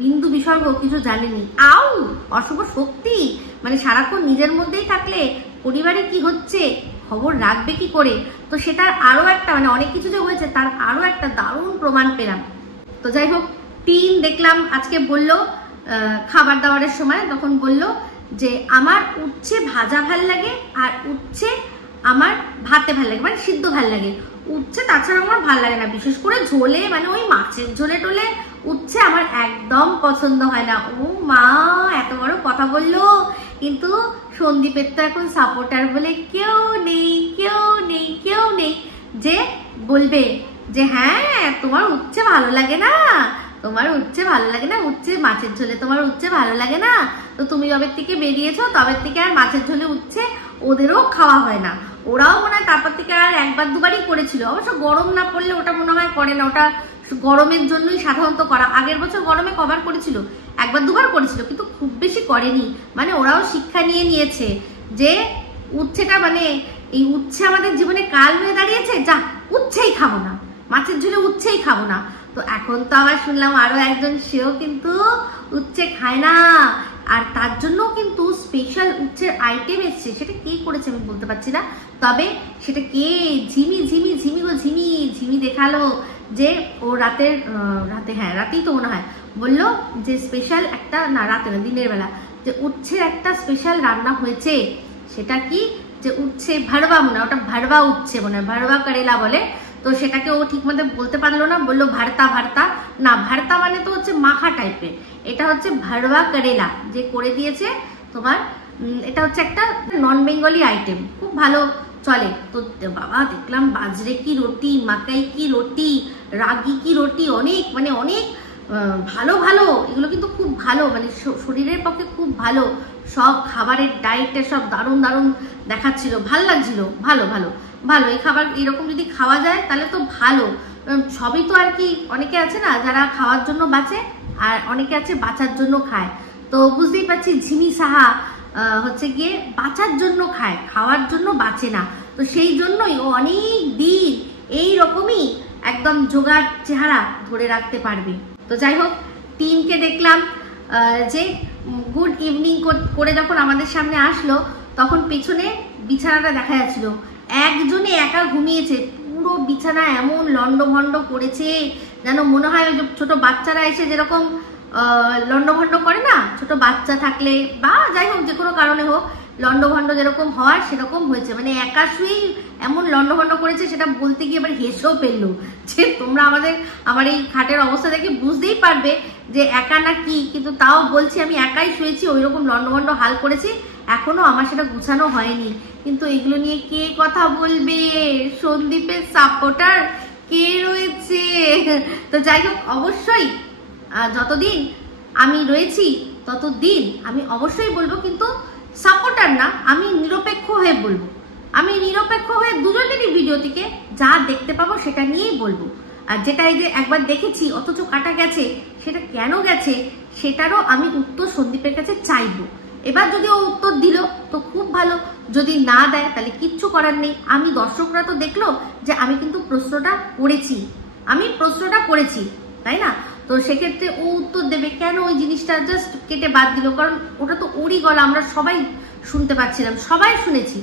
বিন্দু বিসর্গ কিছু জানেনি। আউ অশুভ শক্তি, মানে সারাক্ষণ নিজের মধ্যেই থাকলে পরিবারে কি হচ্ছে খবর রাখবে কি করে? তো সেটার আরো একটা, মানে অনেক কিছু যে হয়েছে তার আরো একটা দারুণ প্রমাণ পেলাম। তো যাই হোক, টিন দেখলাম আজকে বলল খাবার দাবারের সময়, তখন বলল যে আমার উচ্ছে ভাজা ভাল লাগে, আর উচ্ছে আমার ভাতে ভাল লাগে, মানে সিদ্ধ ভাল লাগে। উচ্ছে তাছাড়া আমার ভাল লাগে না, বিশেষ করে ঝোলে, মানে ওই মাছের ঝোলে টোলে উচ্ছে আমার একদম পছন্দ হয় না। ও মা, এত বড় কথা বললো, কিন্তু সন্দীপের তো এখন সাপোর্টার বলে কেউ নেই, কেউ নেই, কেউ নেই যে বলবে যে হ্যাঁ তোমার উচ্ছে ভালো লাগে না, তোমার উচ্ছে ভালো লাগে না, উচ্ছে মাছের ঝোলে তোমার উচ্ছে ভালো লাগে না। তো তুমি যবে থেকে বেরিয়েছো তবের থেকে আর মাছের ঝোলে উচ্ছে ওদেরও খাওয়া হয় না। ওরাও মনে হয় তারপর থেকে আর একবার দুবারই করেছিল, অবশ্য গরম না পড়লে ওটা মনে হয় করে না, ওটা গরমের জন্যই সাধারণত করা। আগের বছর গরমে কভার করেছিল, একবার দুবার করেছিল, কিন্তু খুব বেশি করেনি। মানে ওরাও শিক্ষা নিয়ে নিয়েছে যে উচ্ছেটা, মানে এই উচ্ছে আমাদের জীবনে কাল হয়ে দাঁড়িয়েছে, যা উচ্ছেই খাবো না, মাছের ঝোলে উচ্ছেই খাবো না। তো এখন তো আবার শুনলাম আরো একজন, সেও কিন্তু উচ্ছে খায় না, আর তার জন্য কিন্তু স্পেশাল উচ্ছের আইটেম এসছে। সেটা কে করেছে আমি বলতে পারছি না, তবে সেটা কে, ঝিমি ঝিমি ঝিমি গো ঝিমি ঝিমি দেখালো যে ও রাতেই তো মনে হয় বললো যে স্পেশাল একটা, না রাতে না দিনের বেলা, যে উচ্ছের একটা স্পেশাল রান্না হয়েছে। সেটা কি, যে উচ্ছে ভাড়বা, মনে ওটা ভাড়বা উচ্ছে, মনে ভাড়বা করেলা বলে। তো সেটাকে ও ঠিক মতো বলতে পারলো না, বললো ভারতা না, ভারতা মানে তো হচ্ছে মাখা টাইপের, এটা হচ্ছে ভাড়বা করেলা যে করে দিয়েছে তোমার এটা হচ্ছে একটা নন বেঙ্গলি আইটেম, খুব ভালো চলে। তো বাবা দেখলাম বাজরে কি রুটি, মাকাই কি রুটি, রাগি কি রুটি, অনেক মানে অনেক ভালো ভালো, এগুলো কিন্তু খুব ভালো, মানে শরীরের পক্ষে খুব ভালো। সব খাবারের ডায়েটে সব দারুণ দারুণ দেখাচ্ছিল, ভাল লাগছিল, ভালো ভালো ভালো। এই খাবার এরকম যদি খাওয়া যায় তাহলে তো ভালো। সবই তো আর কি, অনেকে আছে না যারা খাওয়ার জন্য বাঁচে, আর অনেকে আছে বাঁচার জন্য খায়। তো বুঝতেই পারছি ঝিমি সাহা হচ্ছে গিয়ে বাঁচার জন্য খায়, খাওয়ার জন্য বাঁচে না। তো সেই জন্যই ও অনেক দিন এইরকমই একদম জোগাড় চেহারা ধরে রাখতে পারবে। তো যাই হোক, টিমকে দেখলাম যে গুড ইভিনিং করে যখন আমাদের সামনে আসলো, তখন পেছনে বিছানাটা দেখা যাচ্ছিল। একজনে একা ঘুমিয়েছে, পুরো বিছানা এমন লন্ডভন্ড করেছে যেন মনে হয় ওই যে ছোট বাচ্চারা এসে যেরকম লন্ডভন্ড করে না, ছোট বাচ্চা থাকলে বা যাই হোক যে কোনো কারণে হোক লন্ডভন্ড যেরকম হওয়ার সেরকম হয়েছে। মানে একা শুয়েই এমন লন্ডভন্ড করেছে, সেটা বলতে গিয়ে এবার হেসেও ফেললো। যে তোমরা আমার এই খাটের অবস্থা দেখে বুঝতেই পারবে যে একা না কি, কিন্তু তাও বলছি আমি একাই শুয়েছি, ওই রকম লন্ডভন্ড হাল করেছি, এখনো আমার সেটা গুছানো হয়নি। কিন্তু এগুলো নিয়ে কে কথা বলবে? সন্দীপের সাপোর্টার কে রয়েছে? তো যাই হোক, অবশ্যই যতদিন আমি রয়েছি ততদিন আমি অবশ্যই বলবো, কিন্তু সাপোর্টার না, আমি নিরপেক্ষ হয়ে বলবো। আমি নিরপেক্ষ হয়ে দুজনেরই ভিডিও থেকে যা দেখতে পাবো সেটা নিয়েই বলবো। আর যেটা এই যে একবার দেখেছি অথচ কাটা গেছে, সেটা কেন গেছে সেটারও আমি উত্তর সন্দীপের কাছে চাইবো। এবার যদি ও উত্তর দিল তো খুব ভালো, যদি না দেয় তাহলে কিচ্ছু করার নেই। আমি দর্শকরা তো দেখলো যে আমি কিন্তু প্রশ্নটা করেছি, তাই না? তো সেক্ষেত্রে ও উত্তর দেবে। কেন ওই জিনিসটা জাস্ট কেটে বাদ দিল? কারণ ওটা তো ওরই গলা, আমরা সবাই শুনতে পাচ্ছিলাম, সবাই শুনেছি,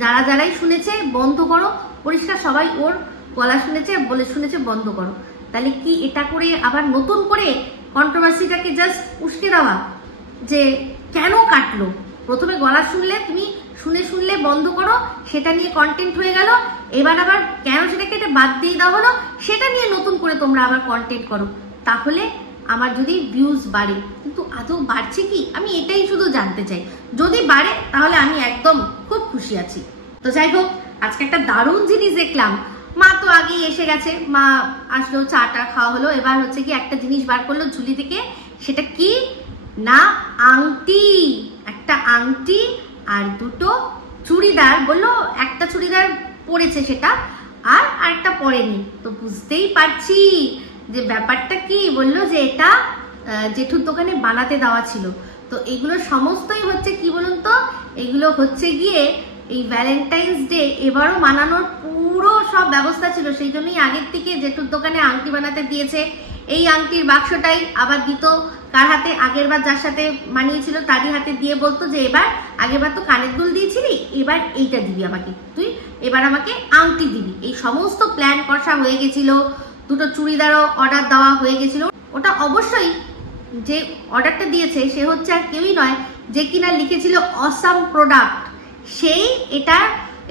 যারাই শুনেছে বন্ধ করো, পরিষ্কার সবাই ওর গলা শুনেছে, বলে শুনেছে বন্ধ করো। তাহলে কি এটা করে আবার নতুন করে কন্ট্রোভার্সিটাকে জাস্ট উস্কে দেওয়া, যে কেন কাটলো? প্রথমে গলা শুনলে তুমি শুনলে বন্ধ করো, সেটা নিয়ে কন্টেন্ট হয়ে গেল, এবার আবার কেন সেটাকে এটা বাদ দিয়ে দেওয়া হলো সেটা নিয়ে নতুন করে তোমরা আবার কন্টেন্ট করো। তাহলে আমার যদি ভিউজ বাড়ে, কিন্তু আদৌ বাড়ছে কি আমি এটাই শুধু জানতে চাই। যদি বাড়ে তাহলে আমি একদম খুব খুশি আছি। তো যাই হোক, আজকে একটা দারুণ জিনিস দেখলাম। মা তো আগেই এসে গেছে, মা আসলো, চাটা খাওয়া হলো, এবার হচ্ছে কি একটা জিনিস বার করলো ঝুলি থেকে। সেটা কি না, আংটি, একটা আংটি আর দুটো চুড়িদার। বললো একটা চুড়িদার পরেছে সেটা, আর আরেকটা পরেনি। তো বুঝতেই পারছি যে ব্যাপারটা কি। বললো যে এটা জেঠুর দোকানে বানাতে দেওয়া ছিল। তো এগুলো সমস্তই হচ্ছে কি বলুন তো, এগুলো হচ্ছে গিয়ে এই ভ্যালেন্টাইন্স ডে এবারও মানানোর পুরো সব ব্যবস্থা ছিল, সেই জন্যই আগের থেকে জেঠুর দোকানে আংটি বানাতে দিয়েছে। এই আংটির বাক্সটাই আবার দিত কার হাতে, আগেরবার যার সাথে মানিয়েছিল তারই হাতে দিয়ে বলতো যে এবার, আগেরবার তো কানের দুল দিয়েছিলি, এবার এইটা দিবি আমাকে, তুই এবার আমাকে আংটি দিবি। এই সমস্ত প্ল্যান কষা হয়ে গেছিল। দুটো চুড়িদারও অর্ডার দেওয়া হয়ে গেছিল। ওটা অবশ্যই যে অর্ডারটা দিয়েছে সে হচ্ছে আর কেউই নয়, যে কিনা লিখেছিল অসাম প্রোডাক্ট, সেই এটা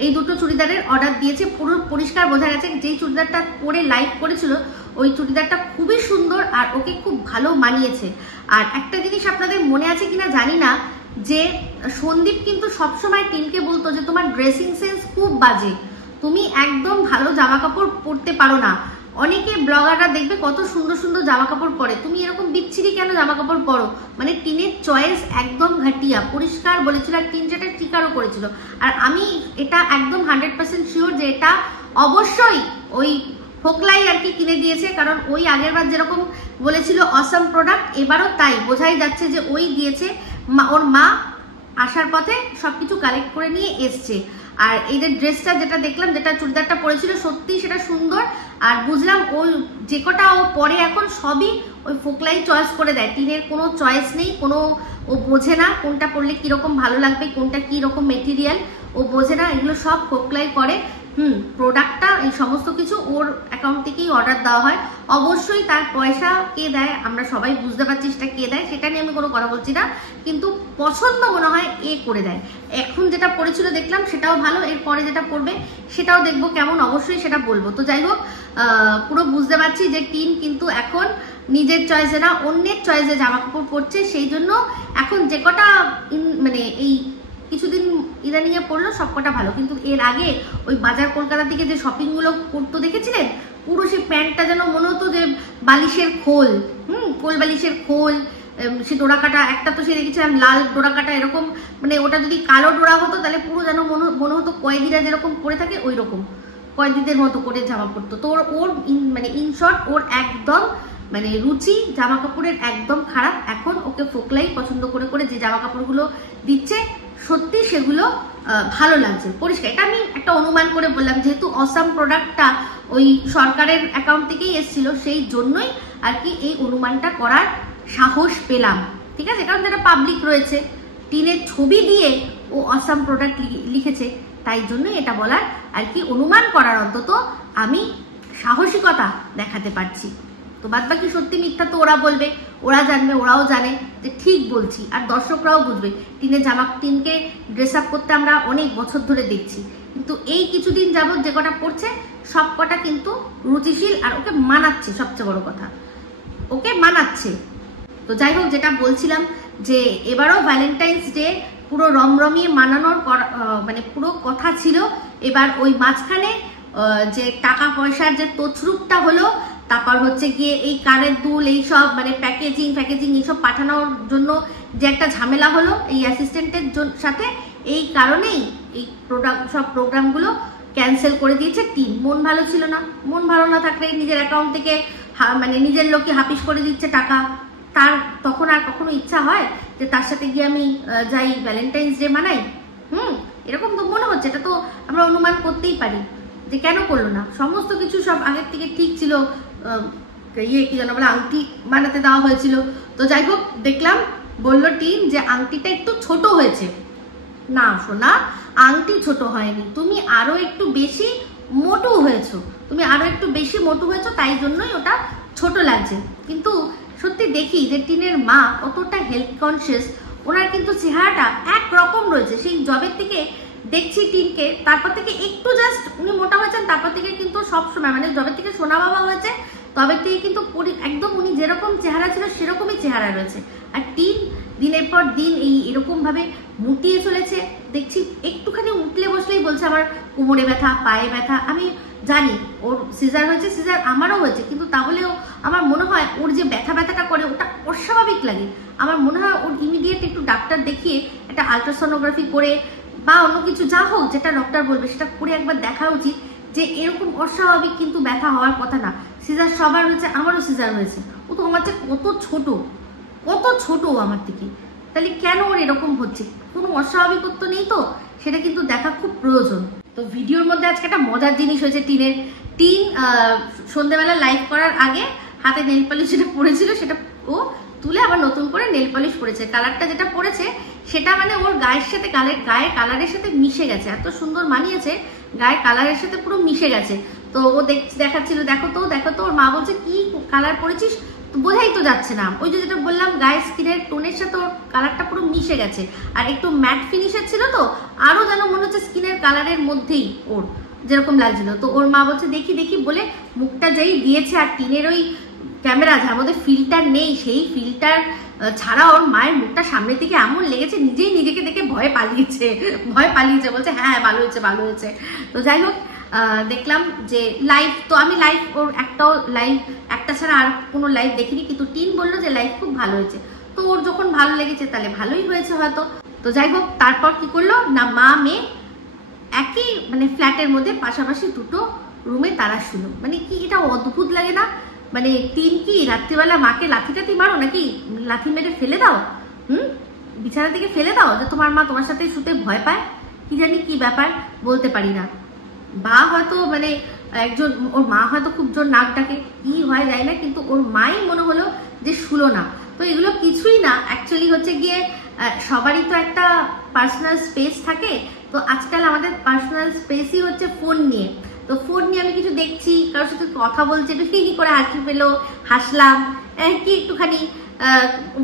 এই দুটো চুড়িদারের অর্ডার দিয়েছে। পুরো পরিষ্কার বোঝা গেছে, যেই চুড়িদারটা পরে লাইভ করেছিল ওই চুড়িদারটা খুবই সুন্দর আর ওকে খুব ভালো মানিয়েছে। আর একটা জিনিস আপনাদের মনে আছে কিনা জানি না, যে সন্দীপ কিন্তু সবসময় টিমকে বলতো যে তোমার ড্রেসিং সেন্স খুব বাজে, তুমি একদম ভালো জামা কাপড় পরতে পারো না। অনেকে ব্লগাররা দেখবে কত সুন্দর সুন্দর জামা কাপড় পরে, তুমি এরকম বিচ্ছিরি কেন জামা কাপড় পরো? মানে টিনের চয়েস একদম ঘাটিয়া, পরিষ্কার বলেছিল, আর টিন যেটা স্বীকারও করেছিল। আর আমি এটা একদম 100% শিওর যে এটা অবশ্যই ওই ফোকলাই আর কি কিনে দিয়েছে, কারণ ওই আগেরবার যেরকম বলেছিল অসাম প্রোডাক্ট, এবারও তাই বোঝাই যাচ্ছে যে ওই দিয়েছে। ওর মা আসার পথে সবকিছু কালেক্ট করে নিয়ে এসছে। আর এই যে ড্রেসটা যেটা দেখলাম, যেটা চুড়িদারটা পরেছিল, সত্যি সেটা সুন্দর। আর বুঝলাম ওই যে কটা ও পরে এখন সবই ওই ফোকলাই চয়েস করে দেয়, টিনের কোনো চয়েস নেই, কোনো ও বোঝে না কোনটা পরলে কিরকম ভালো লাগবে, কোনটা কি রকম মেটেরিয়াল ও বোঝে না, এগুলো সব ফোকলাই করে। প্রোডাক্টটা এই সমস্ত কিছু ওর অ্যাকাউন্ট থেকেই অর্ডার দেওয়া হয়। অবশ্যই তার পয়সা কে দেয় আমরা সবাই বুঝতে পারছি, সেটা কে দেয় সেটা নিয়ে আমি কোনো কথা বলছি না, কিন্তু পছন্দ মনে হয় এ করে দেয়। এখন যেটা পড়েছিল দেখলাম সেটাও ভালো, এরপরে যেটা পড়বে সেটাও দেখবো কেমন, অবশ্যই সেটা বলবো। তো যাই হোক, পুরো বুঝতে পারছি যে টিন কিন্তু এখন নিজের চয়েসে না অন্যের চয়েসে জামা কাপড় পরছে। সেই জন্য এখন যে কটা মানে এই কিছুদিন ইদানিংয়ে পড়লো সবকটা ভালো, কিন্তু এর আগে ওই বাজার কলকাতা থেকে যে শপিংগুলো করতো দেখেছিলেন, পুরো সেই প্যান্টটা যেন মনে হতো যে বালিশের খোল, কোল বালিশের খোল, সে ডোরাকাটা একটা তো সে দেখেছিলাম লাল ডোরাকাটা এরকম, মানে ওটা যদি কালো ডোরা হতো তাহলে পুরো যেন মনে হতো কয়েদিরা যেরকম পরে থাকে ওই রকম কয়েদিদের মতো করে জামা পরতো। তো ওর মানে ইন শর্ট ওর একদম মানে রুচি জামা কাপড়ের একদম খারাপ। এখন ওকে ফোকলাই পছন্দ করে করে যে জামা কাপড়গুলো দিচ্ছে সত্যি সেগুলো ভালো লাগছে পরিষ্কার। এটা আমি একটা অনুমান করে বললাম, যেহেতু অসাম প্রোডাক্টটা ওই সরকারের অ্যাকাউন্ট থেকেই এসেছিল সেই জন্যই আর কি এই অনুমানটা করার সাহস পেলাম, ঠিক আছে? কারণ যেটা পাবলিক রয়েছে, টিনের ছবি দিয়ে ও অসাম প্রোডাক্ট লিখেছে, তাই জন্যই এটা বলার আর কি অনুমান করার অন্তত আমি সাহসিকতা দেখাতে পারছি। তো বাদ বাকি সত্যি মিথ্যা তো ওরা বলবে, ওরা জানবে, ওরাও জানে যে ঠিক বলছি, আর দর্শকরাও বুঝবে। টিনকে ড্রেস আপ করতে আমরা অনেক বছর ধরে দেখছি, কিন্তু এই কিছুদিন যাবত যে কটা পড়ছে সব কটা কিন্তু রুচিশীল, আর ওকে মানাচ্ছে, সবচেয়ে বড় কথা ওকে মানাচ্ছে। তো যাই হোক, যেটা বলছিলাম যে এবারও ভ্যালেন্টাইন্স ডে পুরো রমরমিয়ে মানানোর মানে পুরো কথা ছিল। এবার ওই মাঝখানে যে টাকা পয়সার যে তছরূপটা হলো, তারপর হচ্ছে গিয়ে এই কানের দুল এইসব মানে প্যাকেজিং এইসব পাঠানোর জন্য যে একটা ঝামেলা হলো এই অ্যাসিস্ট্যান্টের সাথে, এই কারণেই এই সব প্রোগ্রামগুলো ক্যান্সেল করে দিয়েছে টিম। মন ভালো ছিল না, মন ভালো না থাকলে নিজের অ্যাকাউন্ট থেকে মানে নিজের লোকই হাফিস করে দিচ্ছে টাকা, তার তখন আর কখনো ইচ্ছা হয় যে তার সাথে গিয়ে আমি যাই ভ্যালেন্টাইন্স ডে মানাই? এরকম তো মনে হচ্ছে। এটা তো আমরা অনুমান করতেই পারি যে কেন করলো না। সমস্ত কিছু সব আগের থেকে ঠিক ছিল, কি যেন বলে আংটি বানাতে দেওয়া হয়েছিল। তো যাই হোক, দেখলাম বললো টিম যে আংটিটা একটু ছোট হয়েছে। না সোনা, আংটি ছোট হয়নি, তুমি আরো একটু বেশি মোটু হয়েছো, তাই জন্যই ওটা ছোট লাগছে। কিন্তু সত্যি দেখি যে টিনের মা কতটা হেলথ কনসিয়াস, ওনার কিন্তু চেহারাটা একরকম রয়েছে। সেই জবের থেকে দেখছি টিনকে, তারপর থেকে একটু জাস্ট উনি মোটা হয়েছেন, তারপর থেকে কিন্তু সবসময় মানে জবের থেকে সোনা বাবা হয়েছে তবে থেকে কিন্তু একদম উনি যেরকম চেহারা ছিল সেরকমই চেহারা রয়েছে। আর টিন দিনের পর দিন এরকম ভাবে মুটিয়ে চলেছে। দেখছি একটুখানি উঠলে বসলেই বলছে আমার কোমরে ব্যথা, পায়ে ব্যথা। আমি জানি ওর সিজার হয়েছে, সিজার আমারও হয়েছে, কিন্তু তাহলেও আমার মনে হয় ওর যে ব্যথাটা করে ওটা অস্বাভাবিক লাগে। আমার মনে হয় ওর ইমিডিয়েট একটু ডাক্তার দেখিয়ে একটা আলট্রাসোনোগ্রাফি করে বা অন্য কিছু যা হোক যেটা ডক্টর বলবে সেটা করে একবার দেখা উচিত, যে এরকম অস্বাভাবিক কিন্তু ব্যথা হওয়ার কথা না। সিজার সবার হয়েছে, আমারও সিজার হয়েছে। ও তো আমার চেয়ে কত ছোট আমার থেকে, তাহলে কেন ওর এরকম হচ্ছে? কোনো অস্বাভাবিকত্ব নেই তো, সেটা কিন্তু দেখা খুব প্রয়োজন। তো ভিডিওর মধ্যে আজকে একটা মজার জিনিস হয়েছে টিন সন্ধ্যেবেলা লাইভ করার আগে হাতে নেল পলিশ যেটা পরেছিল সেটা ও তুলে আবার নতুন করে নেল পলিশ পরেছে। কালারটা যেটা পরেছে সেটা মানে ওর গায়ের সাথে গায়ের কালারের সাথে মিশে গেছে, এত সুন্দর মানিয়েছে, গায়ের কালারের সাথে পুরো মিশে গেছে। তো ও দেখাচ্ছিল, দেখো তো। ওর মা বলছে কি কালার পরেছিস, বোঝাই তো যাচ্ছে না। ওই যেটা বললাম, গায়ের স্কিনের টোনের সাথে ওর কালারটা পুরো মিশে গেছে, আর একটু ম্যাট ফিনিশের ছিল তো আরো যেন মনে হচ্ছে স্কিনের কালারের মধ্যেই ওর যেরকম লাগছিল। তো ওর মা বলছে দেখি বলে মুখটা যেই দিয়েছে, আর টিনের ওই ক্যামেরা যার মধ্যে ফিল্টার নেই, সেই ফিল্টার ছাড়া ওর মায়ের মুখটা সামনের দিকে এমন লেগেছে, নিজেই নিজেকে দেখে ভয় পালিয়েছে, বলছে হ্যাঁ ভালো হয়েছে। তো যাই হোক, দেখলাম যে লাইভ, তো আমি লাইভ ওর একটা ছাড়া আর কোনো লাইভ দেখিনি, কিন্তু টিন বললো যে লাইভ খুব ভালো হয়েছে। তো ওর যখন ভালো লেগেছে তাহলে ভালোই হয়েছে হয়তো। তো যাই হোক, তারপর কি করলো না, মা মেয়ে একই মানে ফ্ল্যাটের মধ্যে পাশাপাশি দুটো রুমে তারা শুলো। মানে কি এটা অদ্ভুত লাগে না? মানে টিন কি রাত্রিবেলা মাকে লাথি মারো নাকি? লাথি মেরে ফেলে দাও, বিছানা থেকে ফেলে দাও যে তোমার মা তোমার সাথে শুতে ভয় পায়? কি জানি কি ব্যাপার, বলতে পারি না। বা হয়তো মানে ওর মা হয়তো খুব জোর নাক ডাকে, কি হয় যায় না, কিন্তু ওর মাই মনে হলো যে শুলো না। তো এগুলো কিছুই না, অ্যাকচুয়ালি হচ্ছে গিয়ে সবারই তো একটা পার্সোনাল স্পেস থাকে। তো আজকাল আমাদের পার্সোনাল স্পেসই হচ্ছে ফোন নিয়ে। তো ফোন নিয়ে আমি কিছু দেখছি, কারোর সাথে কথা বলছি, একটু কি করে হাসি পেলো, হাসলাম, কি একটুখানি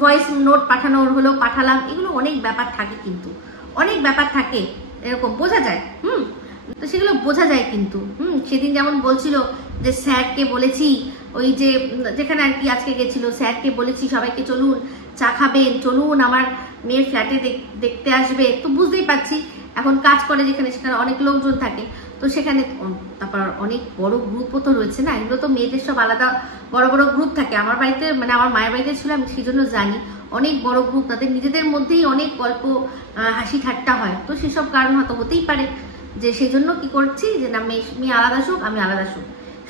ভয়েস নোট পাঠানোর হলো, পাঠালাম। এগুলো অনেক ব্যাপার থাকে, কিন্তু অনেক ব্যাপার থাকে, এরকম বোঝা যায়। তো সেগুলো বোঝা যায় কিন্তু। সেদিন যেমন বলছিল যে স্যারকে বলেছি, ওই যেখানে আর কি আজকে গেছিল, স্যারকে বলেছি সবাইকে চলুন চা খাবেন, চলুন আমার মেয়ের ফ্ল্যাটে দেখতে আসবে, তো বুঝতেই পারছি এখন কাজ করে যেখানে সেখানে অনেক লোকজন থাকে, তো সেখানে তারপর অনেক বড় গ্রুপও তো রয়েছে না, এগুলো তো মেয়েদের সব আলাদা বড় বড় গ্রুপ থাকে। আমার বাড়িতে মানে আমার মায়ের বাড়িতে ছিল, আমি সেই জন্য জানি অনেক বড় গ্রুপ, তাদের নিজেদের মধ্যেই অনেক গল্প হাসি ঠাট্টা হয়, তো সেসব কারণ হয়তো হতেই পারে যে সেই জন্য কি করছি যে না মেয়ে আলাদা শুক আমি আলাদা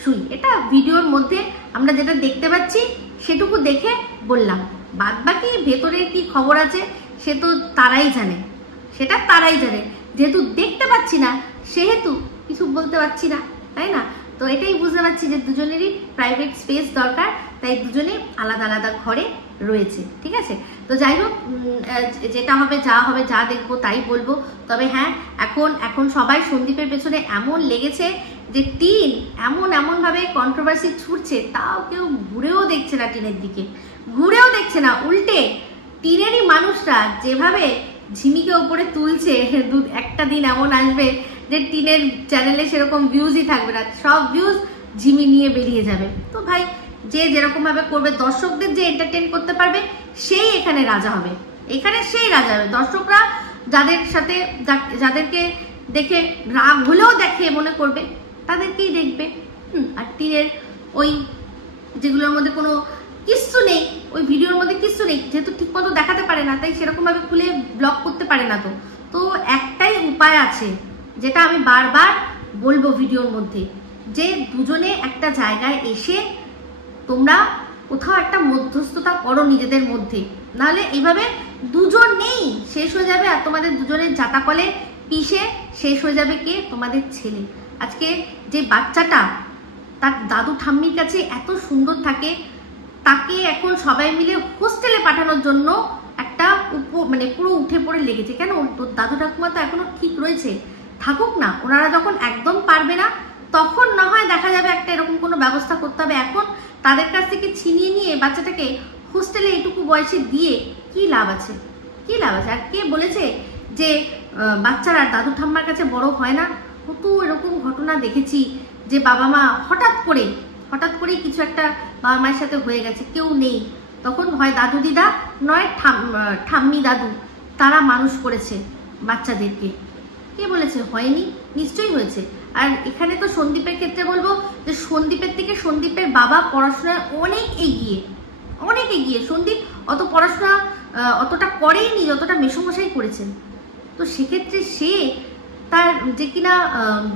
শুই। এটা ভিডিওর মধ্যে আমরা যেটা দেখতে পাচ্ছি সেটুকু দেখে বললাম, বাদ বাকি ভেতরে কি খবর আছে সে তো তারাই জানে, সেটা তারাই জানে, যেহেতু দেখতে পাচ্ছি না সেহেতু কিছু বলতে পারছি না, তাই না? তো এটাই বুঝতে পারছি যে দুজনেরই প্রাইভেট স্পেস দরকার, তাই দুজনেই আলাদা আলাদা ঘরে রয়েছে, ঠিক আছে? তো যাই হোক, যেটা হবে যা দেখবো তাই বলবো। তবে হ্যাঁ, এখন সবাই সন্দীপের পেছনে এমন লেগেছে যে টিন এমন ভাবে কন্ট্রোভার্সি ছুটছে, তাও কেউ ঘুরেও দেখছে না, টিনের দিকে ঘুরেও দেখছে না, উল্টে টিনেরই মানুষরা যেভাবে ঝিমিকে উপরে তুলছে, একটা দিন এমন আসবে যে টিনের চ্যানেলে সেরকম ভিউজই থাকবে না, সব ভিউজ ঝিমি নিয়ে বেরিয়ে যাবে। তো ভাই যে যেরকম ভাবে করবে, দর্শকদের যে এন্টারটেইন করতে পারবে সেই এখানে রাজা হবে, সেই রাজা হবে। দর্শকরা যাদেরকে দেখে রাগ হলেও দেখে মনে করবে তাদেরকেই দেখবে। আর টিনের ওই যেগুলোর মধ্যে কোনো কিচ্ছু নেই, ওই ভিডিওর মধ্যে কিচ্ছু নেই, যেহেতু ঠিক মতো দেখাতে পারে না, তাই সেরকম ভাবে খুলে ব্লক করতে পারে না। তো একটাই উপায় আছে, যেটা আমি বারবার বলবো ভিডিওর মধ্যে, যে দুজনে একটা জায়গায় এসে তোমরা কোথাও একটা মধ্যস্থতা করো নিজেদের মধ্যে, নাহলে এইভাবে দুজন নেই শেষ হয়ে যাবে, আর তোমাদের দুজনের জাতাকলে পিষে শেষ হয়ে যাবে কে? তোমাদের ছেলে। আজকে যে বাচ্চাটা তার দাদু ঠাম্মির কাছে এত সুন্দর থাকে, তাকে এখন সবাই মিলে হোস্টেলে পাঠানোর জন্য একটা মানে পুরো উঠে পড়ে লেগেছে। কেন? তোর দাদু ঠাকুমা তো এখনো ঠিক রয়েছে, থাকুক না, ওনারা যখন একদম পারবে না তখন না হয় দেখা যাবে একটা এরকম কোনো ব্যবস্থা করতে হবে। এখন তাদের কাছ থেকে ছিনিয়ে নিয়ে বাচ্চাটাকে হোস্টেলে এইটুকু বয়সে দিয়ে কি লাভ আছে? আর কে বলেছে যে বাচ্চারা দাদু ঠাম্মার কাছে বড় হয় না? কত এরকম ঘটনা দেখেছি যে বাবা মা হঠাৎ করেই কিছু একটা বাবা মায়ের সাথে হয়ে গেছে, কেউ নেই, তখন হয় দাদু দিদা নয় ঠাম্মি দাদু, তারা মানুষ করেছে বাচ্চাদেরকে। কে বলেছে হয়নি? নিশ্চয়ই হয়েছে। আর এখানে তো সন্দীপের ক্ষেত্রে বলবো যে সন্দীপের থেকে সন্দীপের বাবা পড়াশোনায় অনেক এগিয়ে। সন্দীপ অত পড়াশোনা অতটা করেইনি যতটা মেসোমশাই করেছেন। তো সেক্ষেত্রে সে তার যে কিনা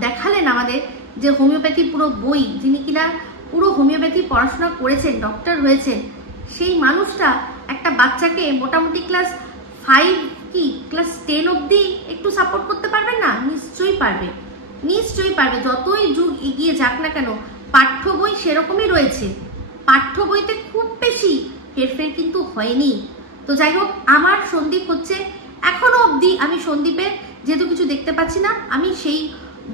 দেখালেন আমাদের যে হোমিওপ্যাথি পুরো বই, যিনি কিনা পুরো হোমিওপ্যাথি পড়াশোনা করেছেন, ডক্টর হয়েছেন, সেই মানুষটা একটা বাচ্চাকে মোটামুটি ক্লাস 5 কি ক্লাস 10 অবধি একটু সাপোর্ট করতে পারবেন না? নিশ্চয়ই পারবে। যতই যুগ এগিয়ে যাক না কেন, পাঠ্য বই সেরকমই রয়েছে, পাঠ্য বইতে খুব বেশি হেরফের কিন্তু হয়নি। তো যাই হোক, আমার সন্দীপ হচ্ছে এখনো অবধি, আমি সন্দীপের যেহেতু কিছু দেখতে পাচ্ছি না, আমি সেই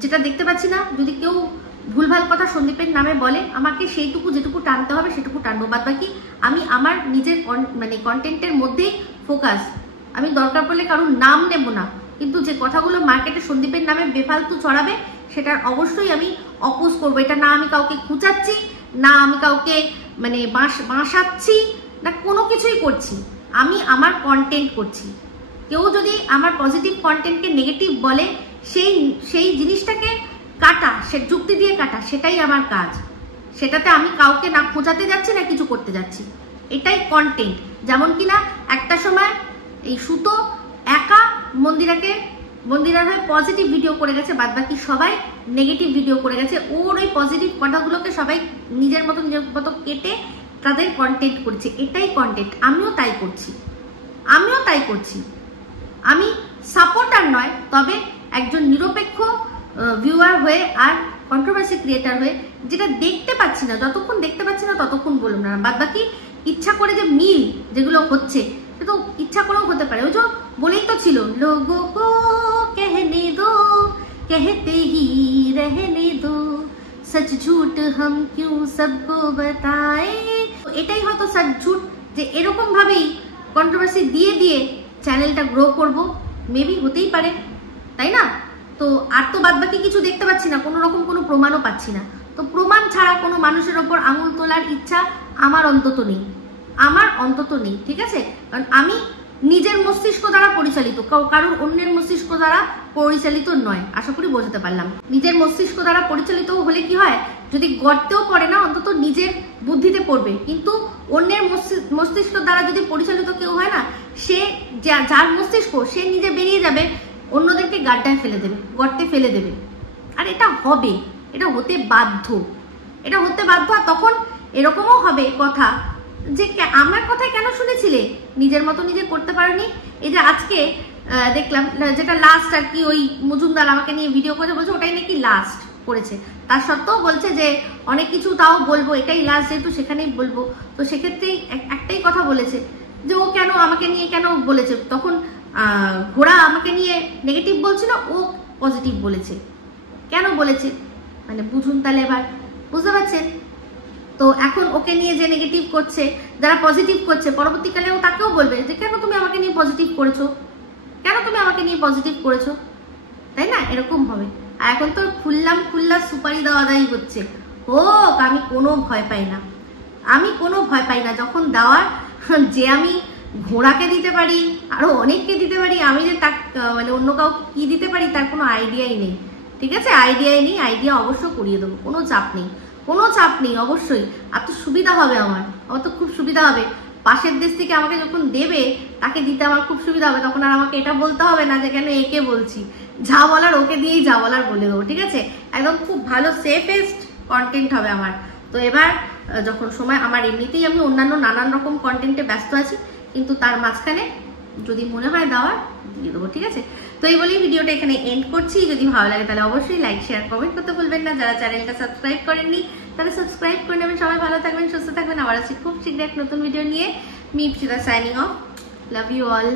যেটা দেখতে পাচ্ছি না, যদি কেউ ভুলভাল কথা সন্দীপের নামে বলে, আমাকে সেইটুকু যেটুকু টানতে হবে সেটুকু টানবো, বাদ বাকি আমি আমার নিজের মানে কন্টেন্টের মধ্যেই ফোকাস। আমি দরকার পড়লে কারোর নাম নেব না, কিন্তু যে কথাগুলো মার্কেটে সন্দীপের নামে বেফালতু ছড়াবে সেটার অবশ্যই আমি অপোজ করবো। এটা না আমি কাউকে খুঁচাচ্ছি, না আমি কাউকে মানে বাঁসাচ্ছি, না কোনো কিছুই করছি, আমি আমার কন্টেন্ট করছি। কেউ যদি আমার পজিটিভ কন্টেন্টকে নেগেটিভ বলে, সেই জিনিসটাকে কাটা, সে যুক্তি দিয়ে কাটা, সেটাই আমার কাজ। সেটাতে আমি কাউকে না খোঁজাতে যাচ্ছি না কিছু করতে যাচ্ছি, এটাই কন্টেন্ট। যেমন কিনা একটা সময় এই সুতো একা মন্দিরার হয়ে পজিটিভ ভিডিও করে গেছে, বাদ বাকি সবাই নেগেটিভ ভিডিও করে গেছে। ওর ওই পজিটিভ কথাগুলোকে সবাই নিজের মতো কেটে তাদের কন্টেন্ট করছে, এটাই কন্টেন্ট। আমিও তাই করছি। আমি সাপোর্টার নয়, তবে একজন নিরপেক্ষ ভিউয়ার হয়ে আর কন্ট্রোভার্সি ক্রিয়েটার হয়ে যেটা দেখতে পাচ্ছি না, যতক্ষণ দেখতে পাচ্ছি না ততক্ষণ বলুন না। বাদ বাকি ইচ্ছা করে যে মিল যেগুলো হচ্ছে, সে তো ইচ্ছা করেও হতে পারে। ওই যে বলেই তো ছিল, লোগো কো कहने दो कहते ही रहने दो सच झूठ हम क्यों सबको बताए। এটাই হয়তো সচ ঝুট, যে এরকম ভাবেই কন্ট্রোভার্সি দিয়ে চ্যানেলটা গ্রো করব, মেবি হতেই পারে, তাই না? তো আর তো বাদ বাকি কিছু দেখতে পাচ্ছি না, কোনো রকম কোনো প্রমাণও পাচ্ছি না। তো প্রমাণ ছাড়া কোনো মানুষের ওপর আঙুল তোলার ইচ্ছা আমার অন্তত নেই, ঠিক আছে? কারণ আমি নিজের মস্তিষ্ক দ্বারা পরিচালিত, কারণ অন্যের মস্তিষ্ক দ্বারা পরিচালিত নয়। আশা করি বোঝাতে পারলাম। নিজের মস্তিষ্ক দ্বারা পরিচালিত হলে কি হয়, যদি গর্তেও পড়ে না অন্তত নিজের বুদ্ধিতে পড়বে, কিন্তু অন্যের মস্তিষ্ক দ্বারা যদি পরিচালিত কেউ হয় না, সে যার মস্তিষ্ক সে নিজে বেরিয়ে যাবে, অন্যদেরকে গাড্ডায় ফেলে দেবে, গর্তে ফেলে দেবে। আর এটা হবে, এটা হতে বাধ্য, এটা হতে বাধ্য। আর তখন এরকমও হবে কথা যে আমার কথায় কেন শুনেছিলে, নিজের মতো নিজে করতে পারোনি। এই যে আজকে দেখলাম যেটা লাস্ট আর কি, ওই মজুমদার আমাকে নিয়ে ভিডিও করে বলছে ওটাই নাকি লাস্ট করেছে, তার সত্ত্বেও বলছে যে অনেক কিছু তাও বলবো, এটাই লাস্ট যেহেতু সেখানেই বলবো। তো সেক্ষেত্রেই একটাই কথা বলেছে যে ও কেন আমাকে নিয়ে কেন বলেছে, তখন ঘোড়া আমাকে নিয়ে নেগেটিভ বলছিল, ও পজিটিভ বলেছে, কেন বলেছে মানে বুঝুন তাহলে এবার, বুঝতে পারছেন? তো এখন ওকে নিয়ে যে নেগেটিভ করছে, যারা পজিটিভ করছে, পরবর্তীকালে ও তাকেও বলবে যে কেন তুমি আমাকে নিয়ে পজিটিভ করেছো, কেন তুমি আমাকে নিয়ে পজিটিভ করেছো, তাই না? এরকম হবে। আর এখন তো খুল্লা সুপারি দেওয়া দায়ী হচ্ছে, হোক, আমি কোনো ভয় পাই না, আমি কোনো ভয় পাই না। যখন দেওয়ার, যে আমি ঘোড়াকে দিতে পারি, আরো অনেককে দিতে পারি, আমি যে মানে অন্য কাউকে কি দিতে পারি তার কোনো আইডিয়াই নেই। ঠিক আছে, আইডিয়াই নেই, আইডিয়া অবশ্য করিয়ে দেবো, কোনো চাপ নেই, কোনো চাপ নেই। অবশ্যই আর তো সুবিধা হবে, আমার তো খুব সুবিধা হবে। পাশের দেশ থেকে আমাকে যখন দেবে, তাকে দিতে আমার খুব সুবিধা হবে। তখন আর আমাকে এটা বলতে হবে না যে কেন একে বলছি, যা বলার ওকে দিয়েই যা বলার বলে দেবো। ঠিক আছে, একদম খুব ভালো সেফেস্ট কন্টেন্ট হবে আমার। তো এবার যখন সময়, আমার এমনিতেই আমি অন্যান্য নানান রকম কন্টেন্টে ব্যস্ত আছি, কিন্তু তার মাঝখানে যদি মনে হয় দেওয়ার, দিয়ে দেবো। ঠিক আছে, তো এই বলেই ভিডিওটা এখানে এন্ড করছি। যদি ভালো লাগে তাহলে অবশ্যই লাইক, শেয়ার, কমেন্ট করতে ভুলবেন না। যারা চ্যানেলটা সাবস্ক্রাইব করেননি তাহলে সাবস্ক্রাইব করে নেবেন। সবাই ভালো থাকবেন, সুস্থ থাকবেন। আবার আসছি খুব শীঘ্র এক নতুন ভিডিও নিয়ে। Me Ipsita signing off. Love you all.